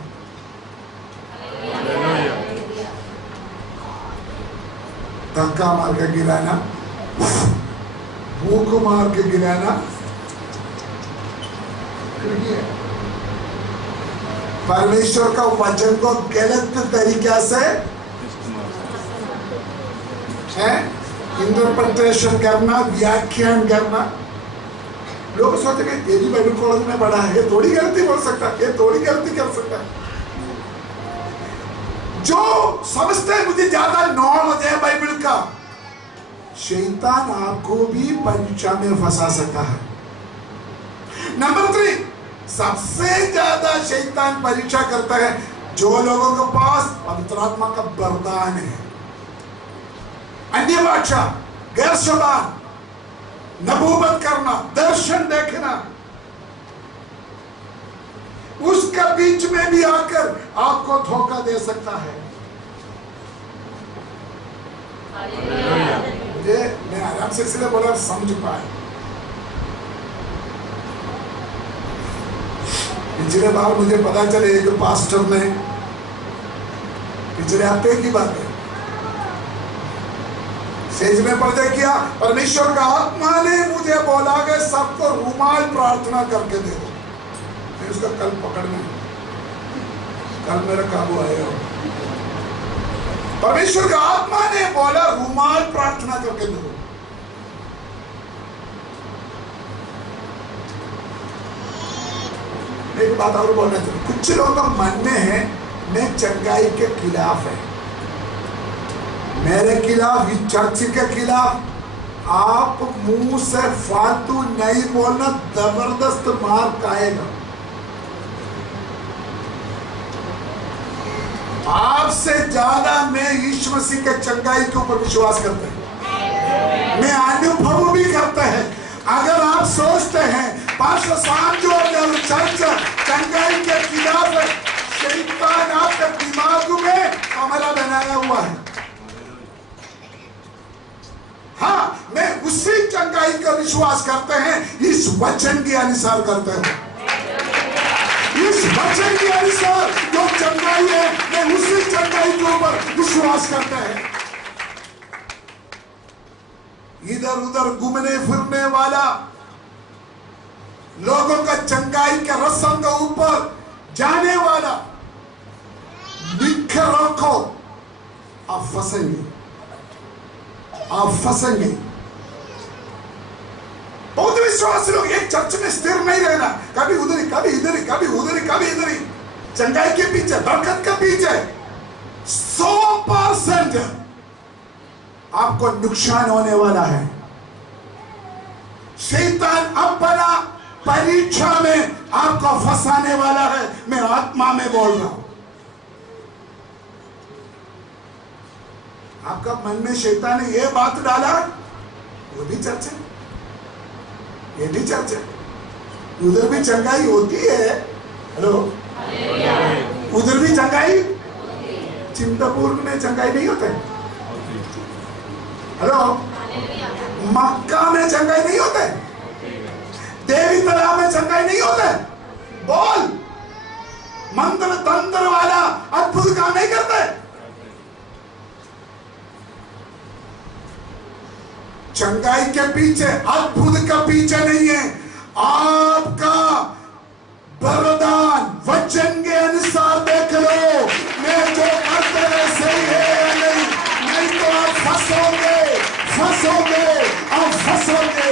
धक्का मार के गिराना, भूख मार के गिराना, परमेश्वर का वचन को गलत तरीके से इंटरप्रिटेशन करना, व्याख्यान करना। लोग सोचेंगे ये भी बाइबल कॉलेज में पढ़ा है, ये थोड़ी गलती बोल सकता है, ये थोड़ी गलती कर सकता है। जो समझते हैं मुझे ज्यादा नॉलेज है बाइबल का, शैतान आपको भी परीक्षा में फंसा सकता है। नंबर 3, सबसे ज्यादा शैतान परीक्षा करता है जो लोगों के पास पवित्र आत्मा का वरदान है, अन्य भाषा, गैर ज़बान, नबूवत करना, दर्शन देखना, उसका बीच में भी आकर आपको धोखा दे सकता है। मैं आराम से इसलिए बोला समझ पाए। पिछले बार मुझे पता चले एक पास्टर ने, पिछले हफ्ते की बात है, स्टेज में पर्दे किया, परमेश्वर का आत्मा ने मुझे बोला कि सबको रुमाल प्रार्थना करके दे दो। फिर उसका कल पकड़ना, कल मेरा काबू आएगा। परमेश्वर का आत्मा ने बोला रुमाल प्रार्थना करके दो। एक बात और बोलना चाहिए, कुछ लोगों का मन में है मैं चंगाई के खिलाफ है, मेरे खिलाफ, इस चर्च के खिलाफ। आप मुंह से फालतू नहीं बोलना, जबरदस्त मार खाएगा। आपसे ज्यादा मैं यीशु मसीह के चंगाई के ऊपर विश्वास करता हूं, मैं अनुभव भी करता है। अगर आप सोचते हैं पास्टर साहब जो चर्च चंगाई के खिलाफ है, शैतान आपके दिमाग में कमरा बनाया हुआ है। हाँ, मैं उसी चंगाई का विश्वास करते हैं, इस वचन के अनुसार करते हैं। इस वचन के अनुसार जो चंगाई है, मैं उसी चंगाई के ऊपर विश्वास करता है। इधर उधर घूमने फिरने वाला लोगों का चंगाई के रस्म के ऊपर जाने वाला, लिख रखो, आप फंसेंगे, आप फंसेंगे। बहुत विश्वासी लोग एक चर्च में स्थिर नहीं रहना, कभी उधर ही, कभी इधर ही, कभी उधर ही, कभी इधर ही। चंगाई के पीछे, बरकत के पीछे 100% आपको नुकसान होने वाला है। शैतान अपना परीक्षा में आपको फंसाने वाला है। मैं आत्मा में बोल रहा हूं। आपका मन में शैतान ने यह बात डाला, वो भी चर्च है, ये भी चर्च है, उधर भी चंगाई होती है। हेलो, उधर भी चंगाई, चिंतापुर में चंगाई नहीं होता है। हेलो, मक्का में चंगाई नहीं होता है, देवी तालाब में चंगाई नहीं होता है। बोल, मंत्र तंत्र वाला अद्भुत काम नहीं करता है। चंगाई के पीछे, अद्भुत का पीछे नहीं है, आपका वरदान वचन के अनुसार देख लो। मैं जो करते हैं सही है या नहीं, नहीं तो आप फंसोगे, फंसोगे, आप फंसोगे।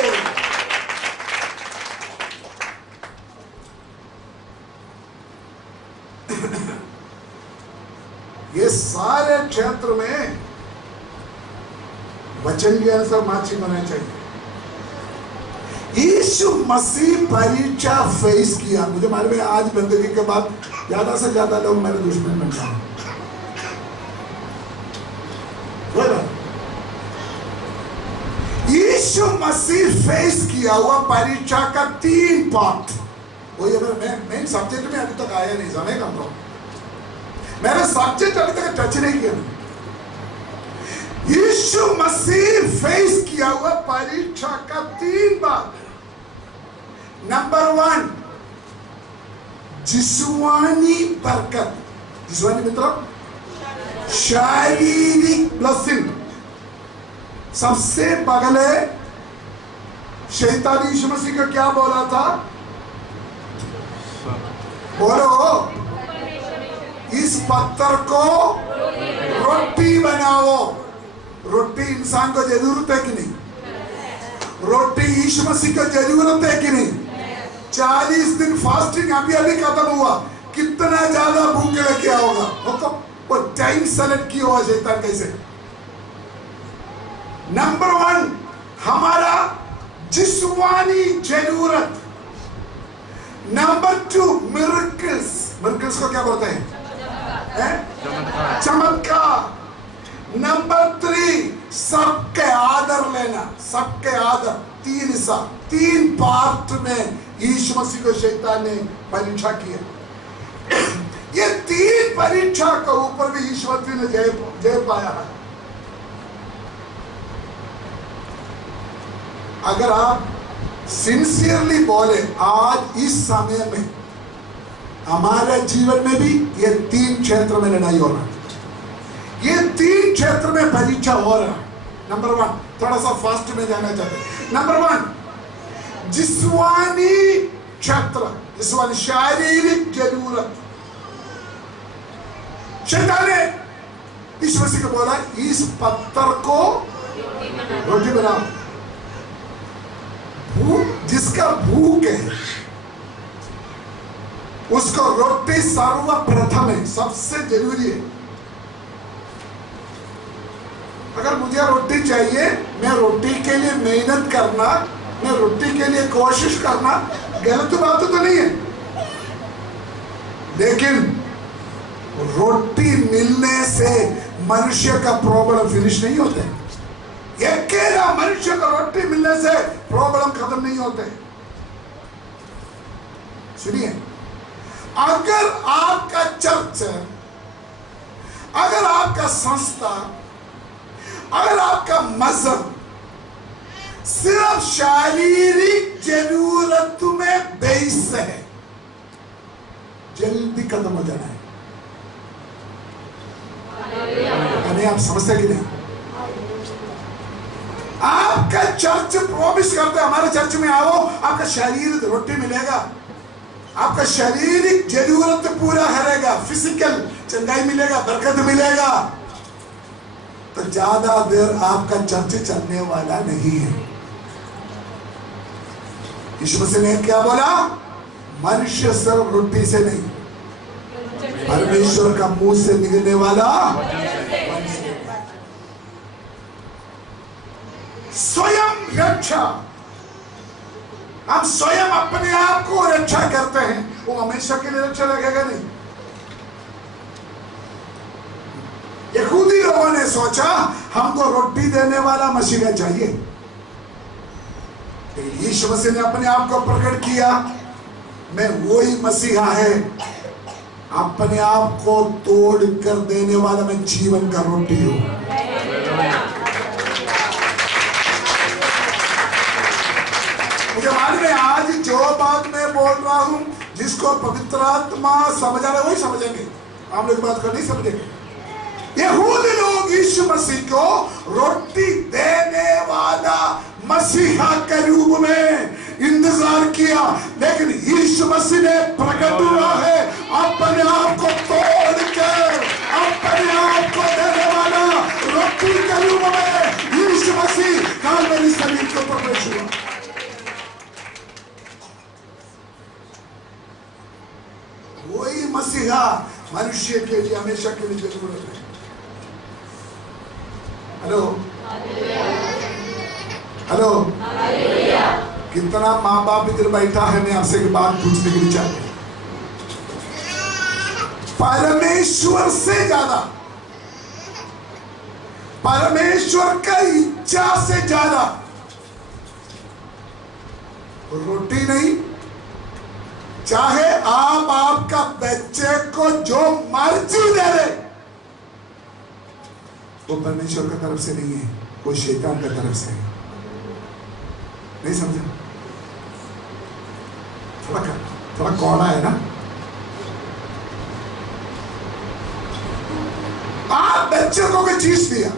ये सारे क्षेत्र में वचन के अनुसार माची होना चाहिए। यीशु मसीह परीक्षा फेस किया। मुझे मालूम है आज बंदगी के बाद ज्यादा से ज्यादा लोग मेरे दुश्मन बन जाए। यीशु मसीह फेस किया हुआ परीक्षा का 3 पार्ट। वो ये मेन सब्जेक्ट में अभी तक आया नहीं, समय कम रहा, मेरा सब्जेक्ट अभी तक टच नहीं किया। यीशु मसीह फेस किया हुआ परीक्षा का 3 बार। नंबर 1, जिस्मानी बरकत। जिस्मानी मतलब शारीरिक ब्लेसिंग। सबसे पहले शैतान यीशु मसीह को क्या बोला था? बोलो, इस पत्थर को रोटी बनाओ। रोटी इंसान को जरूरत है कि नहीं? रोटी यीशु मसीह को जरूरत है कि नहीं? 40 दिन फास्टिंग अभी अभी खत्म हुआ, कितना ज्यादा भूख लग गया होगा। वो टाइम सेलेक्ट किया हुआ शैतान कैसे? नंबर 1 हमारा जिस्मानी जरूरत। Number 2 miracles. मिरेकल्स को क्या बोलते हैं? चमत्कार। नंबर 3 सबके आदर लेना। सबके आदर 3 हिस्सा, 3 पार्ट में यीशु मसीह को शैतान ने परीक्षा किया। ये 3 परीक्षा के ऊपर भी यीशु मसीह ने जय पाया है। अगर आप सिंसियरली बोले, आज इस समय में हमारे जीवन में भी ये 3 क्षेत्र में लड़ाई हो रहा है। ये 3 क्षेत्र में परीक्षा हो रहा है। नंबर 1, थोड़ा सा फास्ट में जाना चाहते हैं। नंबर 1 जिस्मानी क्षेत्र, जिस्मानी शारीरिक जरूरत। शैतान ने इस मसीह को बोला, इस पत्थर को रोटी बनाओ। जिसका भूख है उसको रोटी सर्वप्रथम है, सबसे जरूरी है। अगर मुझे रोटी चाहिए, मैं रोटी के लिए मेहनत करना, मैं रोटी के लिए कोशिश करना गलत बात तो नहीं है, लेकिन रोटी मिलने से मनुष्य का प्रॉब्लम फिनिश नहीं होता है। अकेला मनुष्य को रोटी मिलने से प्रॉब्लम खत्म नहीं होते। सुनिए, अगर आपका चर्च, अगर आपका संस्था, अगर आपका मजहब सिर्फ शारीरिक जरूरत में बेस है, जल्दी खत्म हो जाना है। यानी आप समझते कि नहीं? आपका चर्च प्रॉमिस करते, हमारे चर्च में आओ, आपका शारीरिक रोटी मिलेगा, आपका शारीरिक जरूरत पूरा करेगा, फिजिकल चंगाई मिलेगा, बरकत मिलेगा, तो ज्यादा देर आपका चर्च चलने वाला नहीं है। यीशु मसीह ने क्या बोला? मनुष्य सिर्फ रोटी से नहीं, परमेश्वर का मुंह से निकलने वाला स्वयं रक्षा। हम स्वयं अपने आप को रक्षा करते हैं, वो हमेशा के लिए रक्षा लगेगा नहीं। यहूदी लोगों ने सोचा हमको रोटी देने वाला मसीहा चाहिए, लेकिन यीशु मसीह ने अपने आप को प्रकट किया, मैं वही मसीहा है, अपने आप को तोड़ कर देने वाला मैं जीवन का रोटी हूं। मुझे मालूम है आज जो बात मैं बोल रहा हूं, जिसको पवित्र आत्मा समझा रहे वही समझेंगे, हम लोग बात कर नहीं समझेंगे। यहूदी लोग यीशु मसीह को रोटी देने वाला मसीहा के रूप में इंतजार किया, लेकिन यीशु मसीह ने प्रकट हुआ है अपने आप को तोड़कर, अपने आप को देने वाला रोटी के रूप में यीशु मसीह काल्वरी शरीर के ऊपर पेश हुआ। वही मसीहा मनुष्य के लिए हमेशा के लिए जरूरत है। हेलो हेलो, कितना माँ बाप इधर बैठा है, मैं आपसे एक बात पूछने के लिए चाहता हूं। परमेश्वर से ज्यादा, परमेश्वर का इच्छा से ज्यादा रोटी नहीं, चाहे आप आपका बच्चे को जो मर्जी दे दे, वो परमेश्वर की तरफ से नहीं है, वो शैतान की तरफ से है। नहीं समझा? थोड़ा कौड़ा है ना? आप बच्चे को कोई चीज दिया,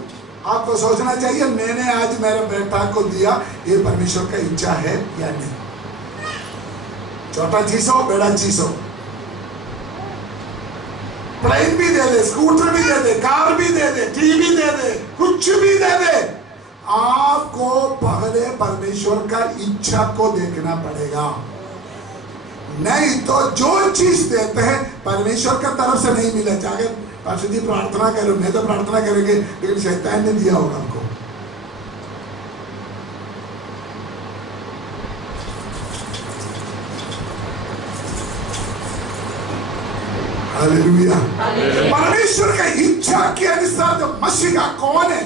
आपको सोचना चाहिए मैंने आज मेरे बेटा को दिया, ये परमेश्वर का इच्छा है या नहीं। छोटा चीज हो, बड़ा चीज हो, प्लेन भी दे दे, स्कूटर भी दे दे, कार भी दे दे, टीवी दे दे, कुछ भी दे दे, आपको पहले परमेश्वर का इच्छा को देखना पड़ेगा। नहीं तो जो चीज देते हैं परमेश्वर की तरफ से नहीं मिला, चाहे पास्टर जी प्रार्थना करो, मैं तो प्रार्थना करेंगे लेकिन शैतान ने दिया होगा हमको। हालेलुया। परमेश्वर की इच्छा के अनुसार जो मसीह का कौन है?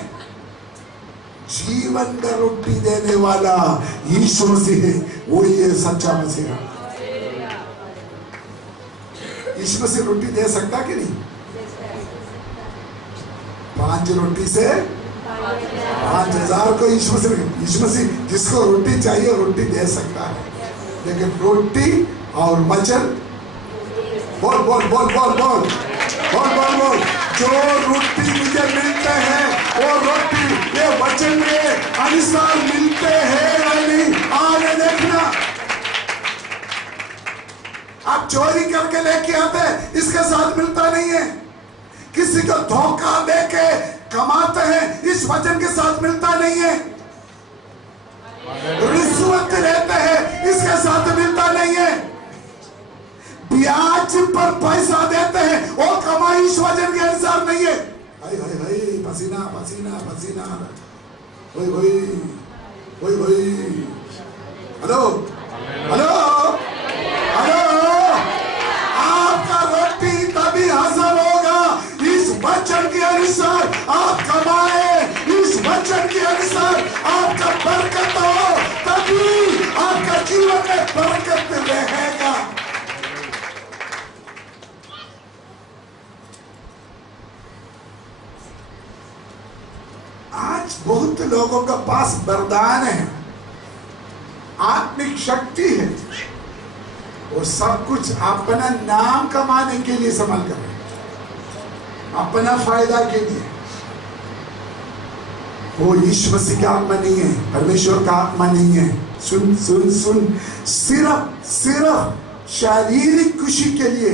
जीवन का रोटी देने वाला यीशु मसीह है, वो ये सच्चा मसीह है। यीशु मसीह रोटी दे सकता कि नहीं? 5 रोटी से 5000 को यीशु मसीह जिसको रोटी चाहिए रोटी दे सकता है, लेकिन रोटी और वचन बोल बोल बोल बोल बोल बोल बोल बोल जो रोटी मुझे मिलते हैं वो रोटी ये वचन के अनुसार मिलते हैं या नहीं? आगे देखना। आप चोरी करके लेके आते हैं, इसके साथ मिलता नहीं है। किसी को धोखा देके कमाते हैं, इस वचन के साथ मिलता नहीं है। रिश्वत लेते हैं, इसके साथ मिलता नहीं है। ब्याज पर पैसा देते हैं, वो कमाई इस वचन के अनुसार नहीं है। हाय हाय हाय, पसीना पसीना पसीना, वही वही वही वही। हेलो हेलो हेलो, आपका रोटी तभी हासिल होगा इस वचन के अनुसार आप कमाए, इस वचन के अनुसार आपका बरकत हो, तभी आपका जीवन में बरकत रहेगा। आज बहुत लोगों के पास वरदान है, आत्मिक शक्ति है, वो सब कुछ अपना नाम कमाने के लिए इस्तेमाल कर रहे हैं, अपना फायदा के लिए। वो यीशु मसीह का आत्मा नहीं है, परमेश्वर का आत्मा नहीं है। सुन सुन सुन, सिर्फ शारीरिक खुशी के लिए,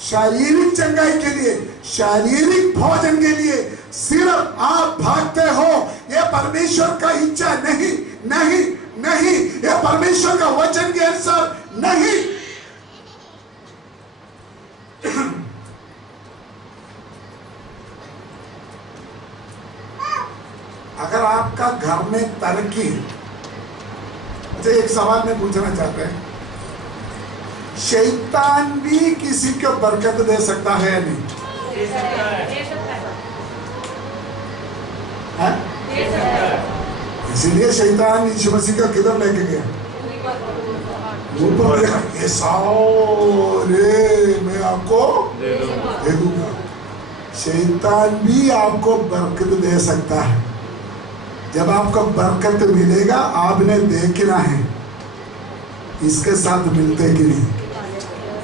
शारीरिक चंगाई के लिए, शारीरिक भोजन के लिए सिर्फ आप भागते हो, ये परमेश्वर का इच्छा नहीं नहीं नहीं, ये परमेश्वर का वचन के अनुसार नहीं। अगर आपका घर में तरक्की, अच्छा एक सवाल मैं पूछना चाहता हूं, शैतान भी किसी को बरकत दे सकता है या नहीं? दे सकता है। इसीलिए शैतान यीशु मसीह का किधर लेके गया? ऊपर देखा, ये सारे मैं आपको दे दूंगा। शैतान भी आपको बरकत दे सकता है। जब आपको बरकत मिलेगा, आपने देखना है इसके साथ मिलते कि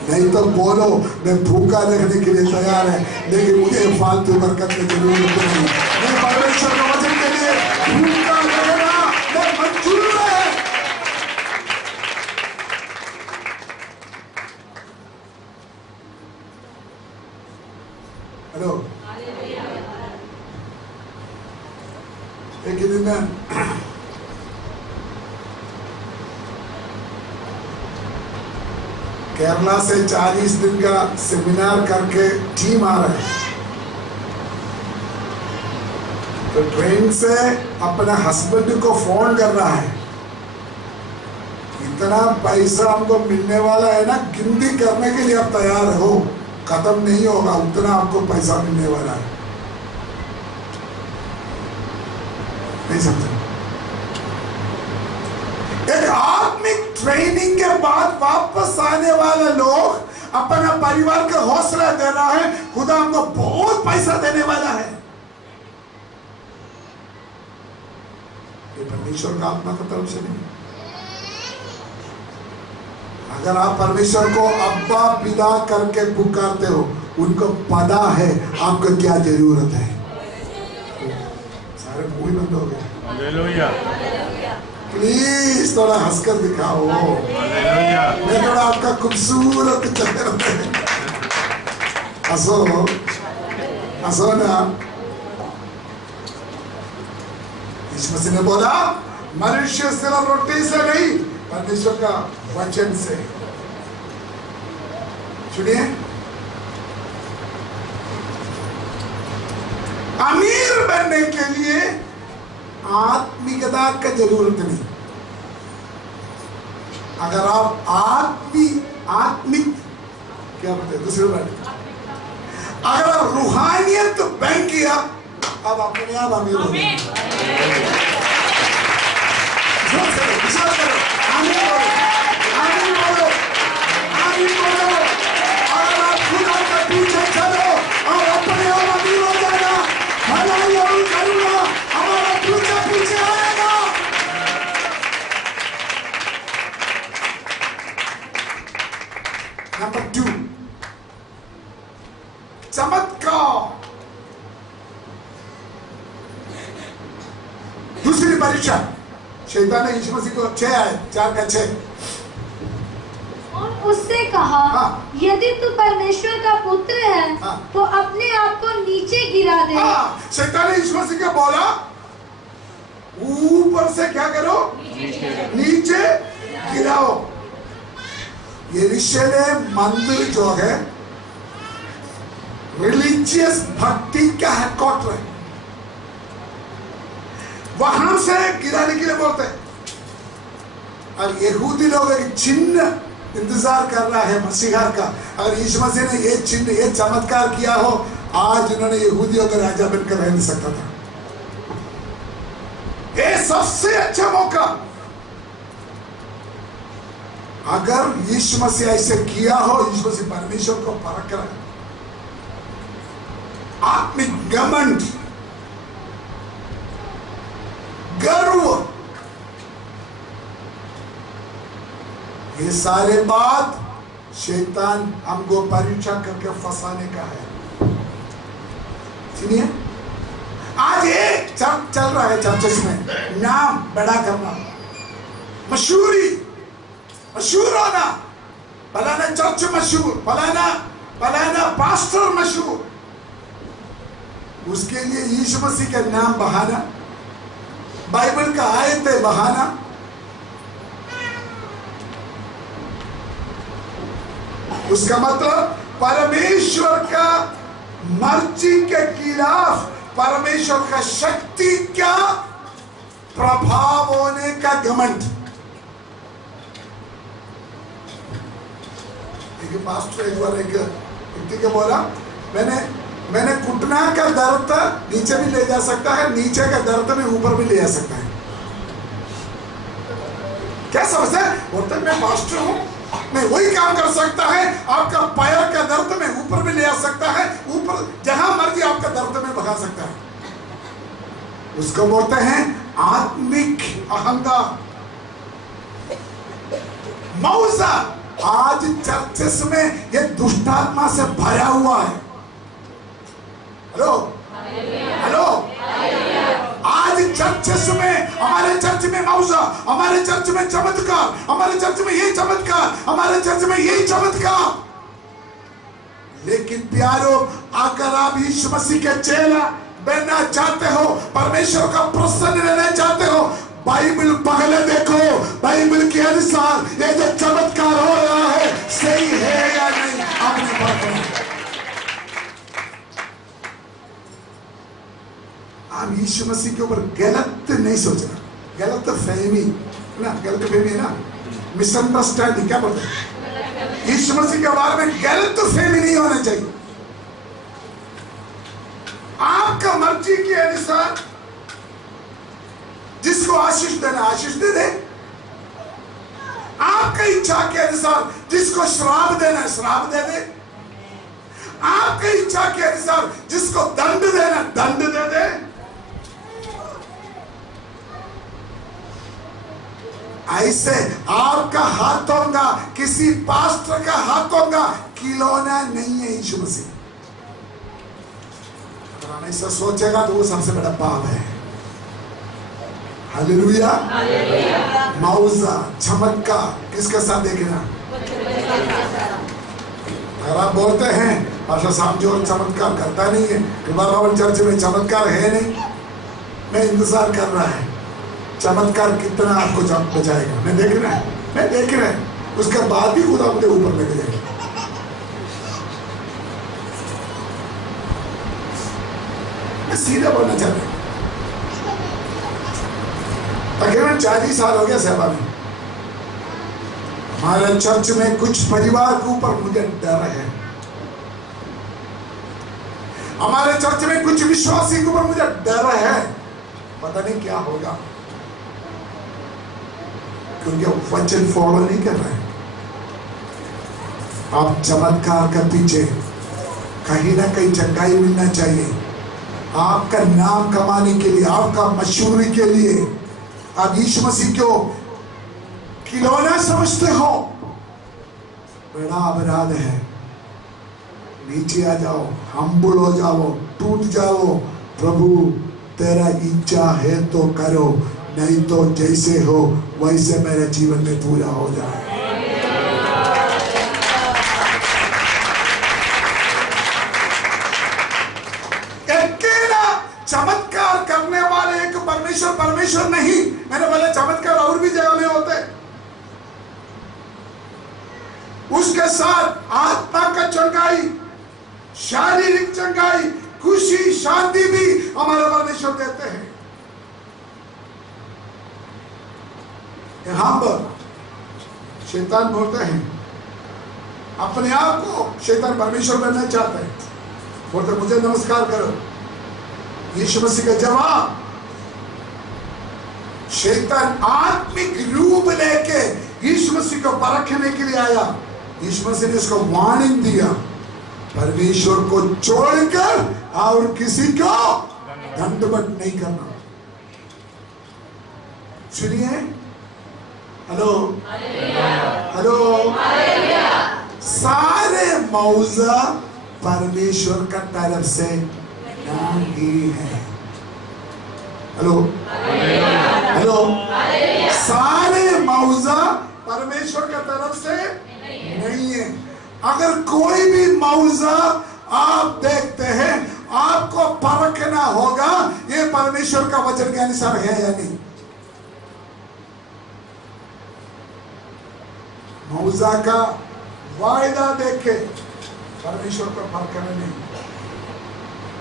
नहीं तो बोलो मैं भूखा रहने के लिए तैयार है, लेकिन मुझे फालतू बरकत की जरूरत नहीं। मैं परमेश्वर के वचन के लिए भूखा रहना मैं मंजूर है। हेलो, एक दिन में केरला से 40 दिन का सेमिनार करके टीम आ रहा है, तो ट्रेन से अपने हस्बैंड को फोन कर रहा है, इतना पैसा हमको मिलने वाला है ना, गिनती करने के लिए आप तैयार हो, खत्म नहीं होगा, उतना आपको पैसा मिलने वाला है। नहीं समझे? एक आत्मिक ट्रेनिंग के बाद वापस आने वाले लोग अपना परिवार का हौसला दे रहा है, खुदा हमको बहुत पैसा देने वाला है। ये परमेश्वर का आत्मा का तरफ से नहीं। अगर आप परमेश्वर को अब्बा पिता करके पुकारते हो, उनको पता है आपको क्या जरूरत है। सारे मुंह बंद हो गए। हालेलुया। प्लीज थोड़ा हंसकर दिखाओ। मैं थोड़ा आपका खूबसूरत चेहरा हंसो हंसो ना। यीशु मसीह ने बोला, मनुष्य सिर्फ रोटी से नहीं, परमेश्वर का वचन से। सुनिए, अमीर बनने के लिए आत्मिकता का जरूरत नहीं। अगर आप आत्मिक क्या बोलते हैं दूसरे बात, अगर आप रूहानियत बन गया अब अपने आप अमीर हो गए। विश्वास करो, आमीन बोलो, आमीन बोलो, आमीन बोलो। अगर आप खुदा के पीछे चलो और अपने आप अमीर हो जाना, भलाई और करुणा हमारा पीछे पीछे आएगा। नंबर 2, चमत्कार। दूसरी परीक्षा, शैतान ने यीशु मसीह को 6 आए 4 का 6 और उससे कहा, हाँ। यदि तू परमेश्वर का पुत्र है, हाँ। तो अपने आप को नीचे गिरा दे। शैतान ने यीशु मसीह को बोला ऊपर से क्या करो, नीचे गिराओ। यरूशलेम मंदिर जो है रिलीजियस भक्ति का हेडक्वार्टर है, वहां से गिराने के लिए बोलते हैं। और यहूदी लोग एक चिन्ह इंतजार कर रहा है मसीहा का। अगर यीशु मसीह ने ये चिन्ह ये चमत्कार किया हो, आज उन्होंने यहूदियों का राजा बनकर रह नहीं सकता था। ये सबसे अच्छा मौका। अगर यीशु मसीह ऐसे किया हो, यीशु मसीह परमेश्वर को परख रहा है। आत्मिक घमंड, गर्व, ये सारे बात शैतान हमको परीक्षा करके फंसाने का है। सुनिए, आज एक चर्च चल रहा है, चर्चेस में नाम बड़ा करना, मशहूर होना, फलाना चर्च मशहूर, फलाना पास्टर मशहूर। उसके लिए यीशु मसीह का नाम बहाना, बाइबल का आयत बहाना। उसका मतलब परमेश्वर का मर्जी के खिलाफ परमेश्वर का शक्ति का प्रभाव होने का घमंड। एक पास्टर एक बार एक व्यक्ति को बोला, मैंने घुटना का दर्द नीचे भी ले जा सकता है, नीचे का दर्द में ऊपर भी ले जा सकता है। क्या समझते हैं? बोलते मैं पास्टर हूं, मैं वही काम कर सकता है। आपका पैर का दर्द में ऊपर भी ले आ सकता है, ऊपर जहां मर्जी आपका दर्द में भगा सकता है। उसको बोलते हैं आत्मिक अहंकार, मौजा। आज चर्चेस में ये दुष्टात्मा से भरा हुआ है। हेलो, आज चर्चेस में, हमारे चर्च में मौजा, हमारे चर्च में चमत्कार, हमारे चर्च में यही चमत्कार, हमारे चर्च में यही चमत्कार। लेकिन प्यारो, अगर आप यीशु मसीह के चेला बनना चाहते हो, परमेश्वर का प्रसन्न रहना चाहते हो, बाइबल पहले देखो। बाइबल के अनुसार ये जो चमत्कार हो रहा है सही है या नहीं, आपने पढ़ा। आप यीशु मसीह के ऊपर गलत नहीं सोचना, गलत फहमी ना, गलत फहमी ना, मिसअंडरस्टैंडिंग क्या बोलते हैं। यीशु मसीह के बारे में गलत फहमी नहीं होना चाहिए। आपका मर्जी के अनुसार जिसको आशीष देना आशीष दे दे, आपका इच्छा के अनुसार जिसको श्राप देना श्राप दे दे, आपकी इच्छा के अनुसार जिसको दंड देना दंड दे दे। ऐसे आपका हाथ होगा, किसी पास्टर का हाथ होगा, खिलौना नहीं है यीशु मसीह। अगर हम ऐसा सोचेगा तो वो सबसे बड़ा पाप है। हालेलुया। मौजा चमत्कार किसके साथ देखना? अगर आप बोलते हैं पास्टर साहब जो चमत्कार करता नहीं है, कृपाभवन चर्च में चमत्कार है नहीं, मैं इंतजार कर रहा है चमत्कार कितना आपको बचाएगा। मैं देख रहा है, उसके बाद भी खुदा मुझे ऊपर लेके जाएगा। सीधे बोलना चाहते हैं। तकरीबन 40 साल हो गया सेवा में। हमारे चर्च में कुछ परिवार के ऊपर मुझे डर है, हमारे चर्च में कुछ विश्वासी के ऊपर मुझे डर है, पता नहीं क्या होगा, क्योंकि वचन फॉलो नहीं कर रहे हैं। आप चमत्कार के पीछे कहीं ना कहीं चंगाई मिलना चाहिए, आपका नाम कमाने के लिए, आपका मशहूरी के लिए आप यीशु मसीह को खिलौना समझते हो, बड़ा अपराध है। नीचे आ जाओ, हम्बल हो जाओ, टूट जाओ, प्रभु तेरा इच्छा है तो करो, नहीं तो जैसे हो वैसे मेरे जीवन में पूरा हो जाए। अकेला चमत्कार करने वाले एक परमेश्वर नहीं, मैंने बोला चमत्कार और भी जगह में होते, उसके साथ आत्मा का चंगाई, शारीरिक चंगाई, खुशी, शांति भी हमारे परमेश्वर देते हैं। यहां पर शैतान बोलते हैं, अपने आप को शैतान परमेश्वर बनना चाहते हैं, बोलते मुझे नमस्कार करो। यीशु मसीह का जवाब, शैतान आत्मिक रूप लेके यीशु मसीह को परखने के लिए आया। यीशु मसीह ने उसको वार्निंग दिया, परमेश्वर को छोड़कर और किसी को दंडवत नहीं करना। सुनिए, हेलो हेलो, सारे मौजा परमेश्वर का तरफ से नहीं है। हेलो हेलो, सारे मौजा परमेश्वर का तरफ से नहीं है। अगर कोई भी मौजा आप देखते हैं, आपको परखना होगा ये परमेश्वर का वचन के अनुसार है या नहीं। मौजा का वायदा देखे परमेश्वर को परखना नहीं।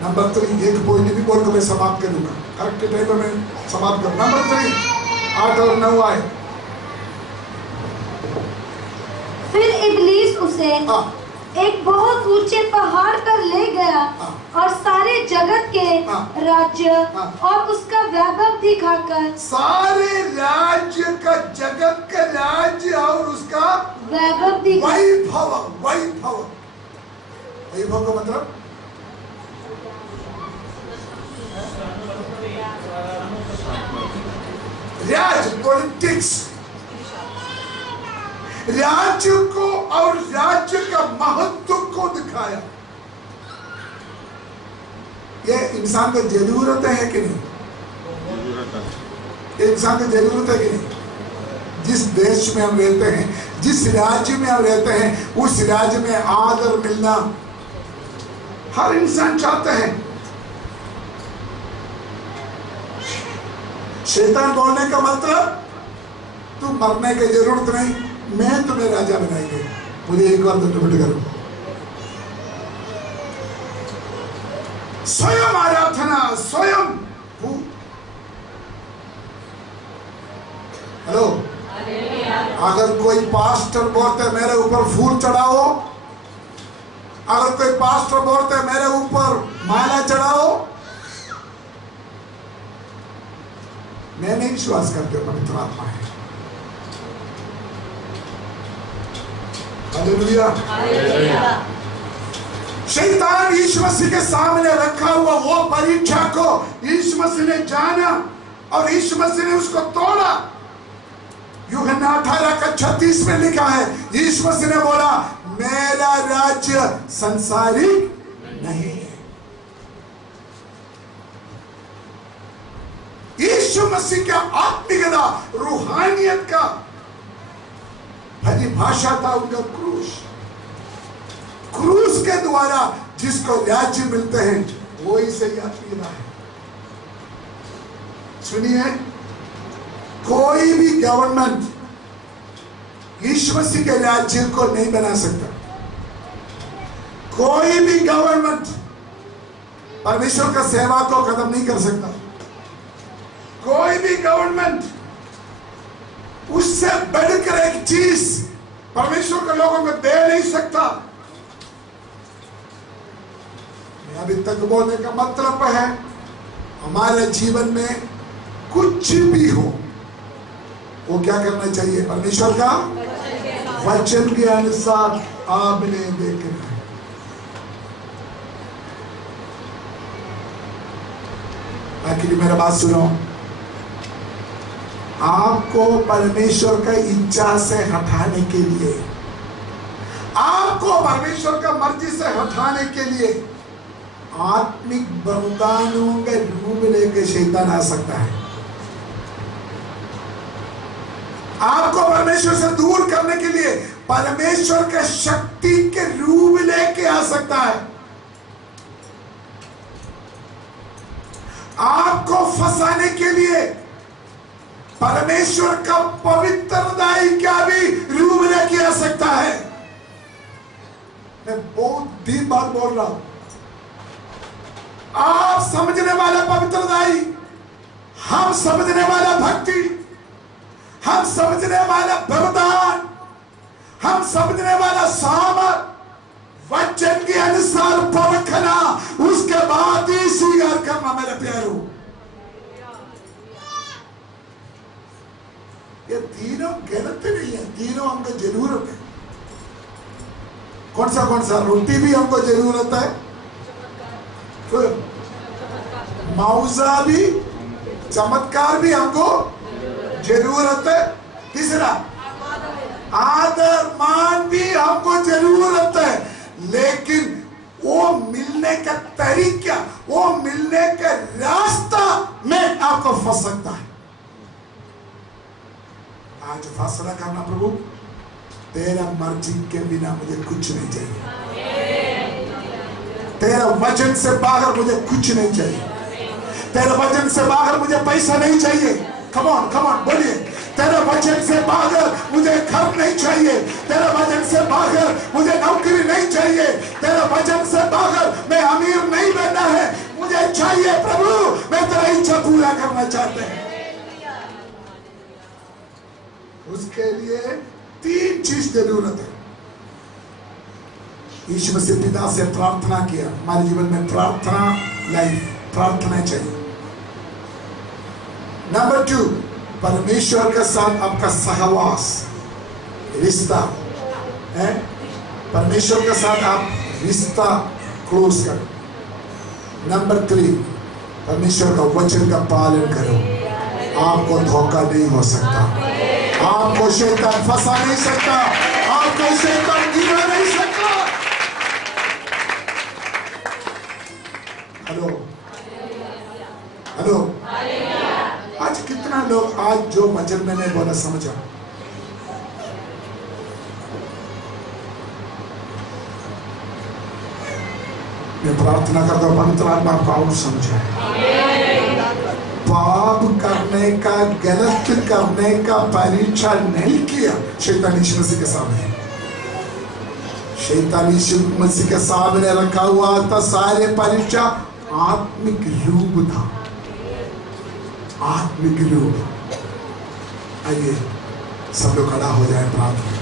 नंबर 3, एक पॉइंट भी बोल के मैं समाप्त करूंगा, करेक्ट टाइम में समाप्त करूंगा। नंबर 3, 8 और 9 आए। फिर इब्लीस उसे एक बहुत ऊंचे पहाड़ पर ले गया और सारे जगत के राज्य और उसका वैभव दिखाकर, सारे राज्य का, जगत का राज्य और उसका वैभव वैभव का मतलब राज्य, पॉलिटिक्स, राज्य को और राज्य का महत्व को दिखाया। ये इंसान को जरूरत है कि नहीं? इंसान को जरूरत है कि नहीं? जिस देश में हम रहते हैं, जिस राज्य में हम रहते हैं, उस राज्य में आदर मिलना हर इंसान चाहता है। शैतान बोलने का मतलब, तू मरने की जरूरत नहीं, मैं तुम्हें राजा बनाएंगे। मुझे एक बार तो करो। स्वयं आराधना, स्वयं। हेलो, अगर कोई पास्टर बोलते मेरे ऊपर फूल चढ़ाओ, अगर कोई पास्टर बोलते मेरे ऊपर माला चढ़ाओ, मैं नहीं विश्वास करते पवित्र आत्मा है। हालेलुया। शैतान यीशु मसीह के सामने रखा हुआ वो परीक्षा को यीशु मसीह ने जाना और यीशु मसीह ने उसको तोड़ा। यूहन्ना 18:36 में लिखा है, यीशु मसीह ने बोला मेरा राज्य संसारिक नहीं है। यीशु मसीह का आत्मिकता, रूहानियत का परिभाषा था उनका क्रूस। क्रूस के द्वारा जिसको राज्य मिलते हैं वो ही सही आत्मिकता है। सुनिए, कोई भी गवर्नमेंट यीशु मसीह के राज्य को नहीं बना सकता। कोई भी गवर्नमेंट परमेश्वर का सेवा को खत्म नहीं कर सकता। कोई भी गवर्नमेंट उससे बढ़कर एक चीज परमेश्वर के लोगों को दे नहीं सकता। अभी तक बोलने का मतलब है हमारे जीवन में कुछ भी हो वो क्या करना चाहिए? परमेश्वर का वचन के अनुसार आपने देखना है। आखिर मेरा बात सुनो, आपको परमेश्वर का इच्छा से हटाने के लिए, आपको परमेश्वर का मर्जी से हटाने के लिए आत्मिक वरदानों के रूप लेकर शैतान आ सकता है। आपको परमेश्वर से दूर करने के लिए परमेश्वर के शक्ति के रूप लेके आ सकता है। आपको फंसाने के लिए परमेश्वर का पवित्रताई का भी रूप लेके आ सकता है। मैं बहुत दिन बाद बोल रहा हूं, आप समझने वाला पवित्रताई, हम समझने वाला भक्ति, हम समझने वाला वरदान, हम समझने वाला सामर्थ वचन के अनुसार परखना, उसके बाद ही स्वीकार करना। मेरे प्यारों, ये तीनों गलत नहीं है, तीनों हमको जरूरत है। कौन सा रोटी भी हमको जरूरत है, मौजा भी, चमत्कार भी हमको जरूरत है। तीसरा आदर मान भी हमको जरूरत है, लेकिन वो मिलने का तरीका, वो मिलने का रास्ता में आपको फंस सकता है। आज फैसला करना, प्रभु तेरा मर्जी के बिना मुझे कुछ नहीं चाहिए, तेरा वचन से बाहर मुझे कुछ नहीं चाहिए, तेरे वचन से बाहर मुझे पैसा नहीं चाहिए। कम ऑन बोलिए, तेरे वचन से बाहर मुझे घर नहीं चाहिए, तेरे वचन से बाहर मुझे नौकरी नहीं चाहिए, तेरे वचन से बाहर मैं अमीर नहीं बनना है, मुझे चाहिए प्रभु, मैं तेरा इच्छा पूरा करना चाहते हैं। उसके लिए तीन चीज जरूरत है। यीशु मसीह पिता से प्रार्थना किया, हमारे जीवन में प्रार्थना लाइफ, प्रार्थना चाहिए। नंबर 2, परमेश्वर के साथ आपका सहवास, रिश्ता है। परमेश्वर के साथ आप रिश्ता क्लोज करो। नंबर 3, परमेश्वर का वचन का पालन करो। आपको धोखा नहीं हो सकता, आपको शैतान फंसा नहीं सकता, आपको शैतान गिरा नहीं सकता। हेलो, आज कितना लोग आज जो वचन मैंने बोला समझा? मैं प्रार्थना करता हूं पवित्र आत्मा आपको और समझाए। पाप करने का, गलत करने का परीक्षा नहीं किया शैतान यीशु मसीह के सामने। शैतान यीशु मसीह के सामने रखा हुआ था सारे परीक्षा आत्मिक रूप था, आत्मिक रूप। आइए सब लोग खड़ा हो जाए, प्रार्थना।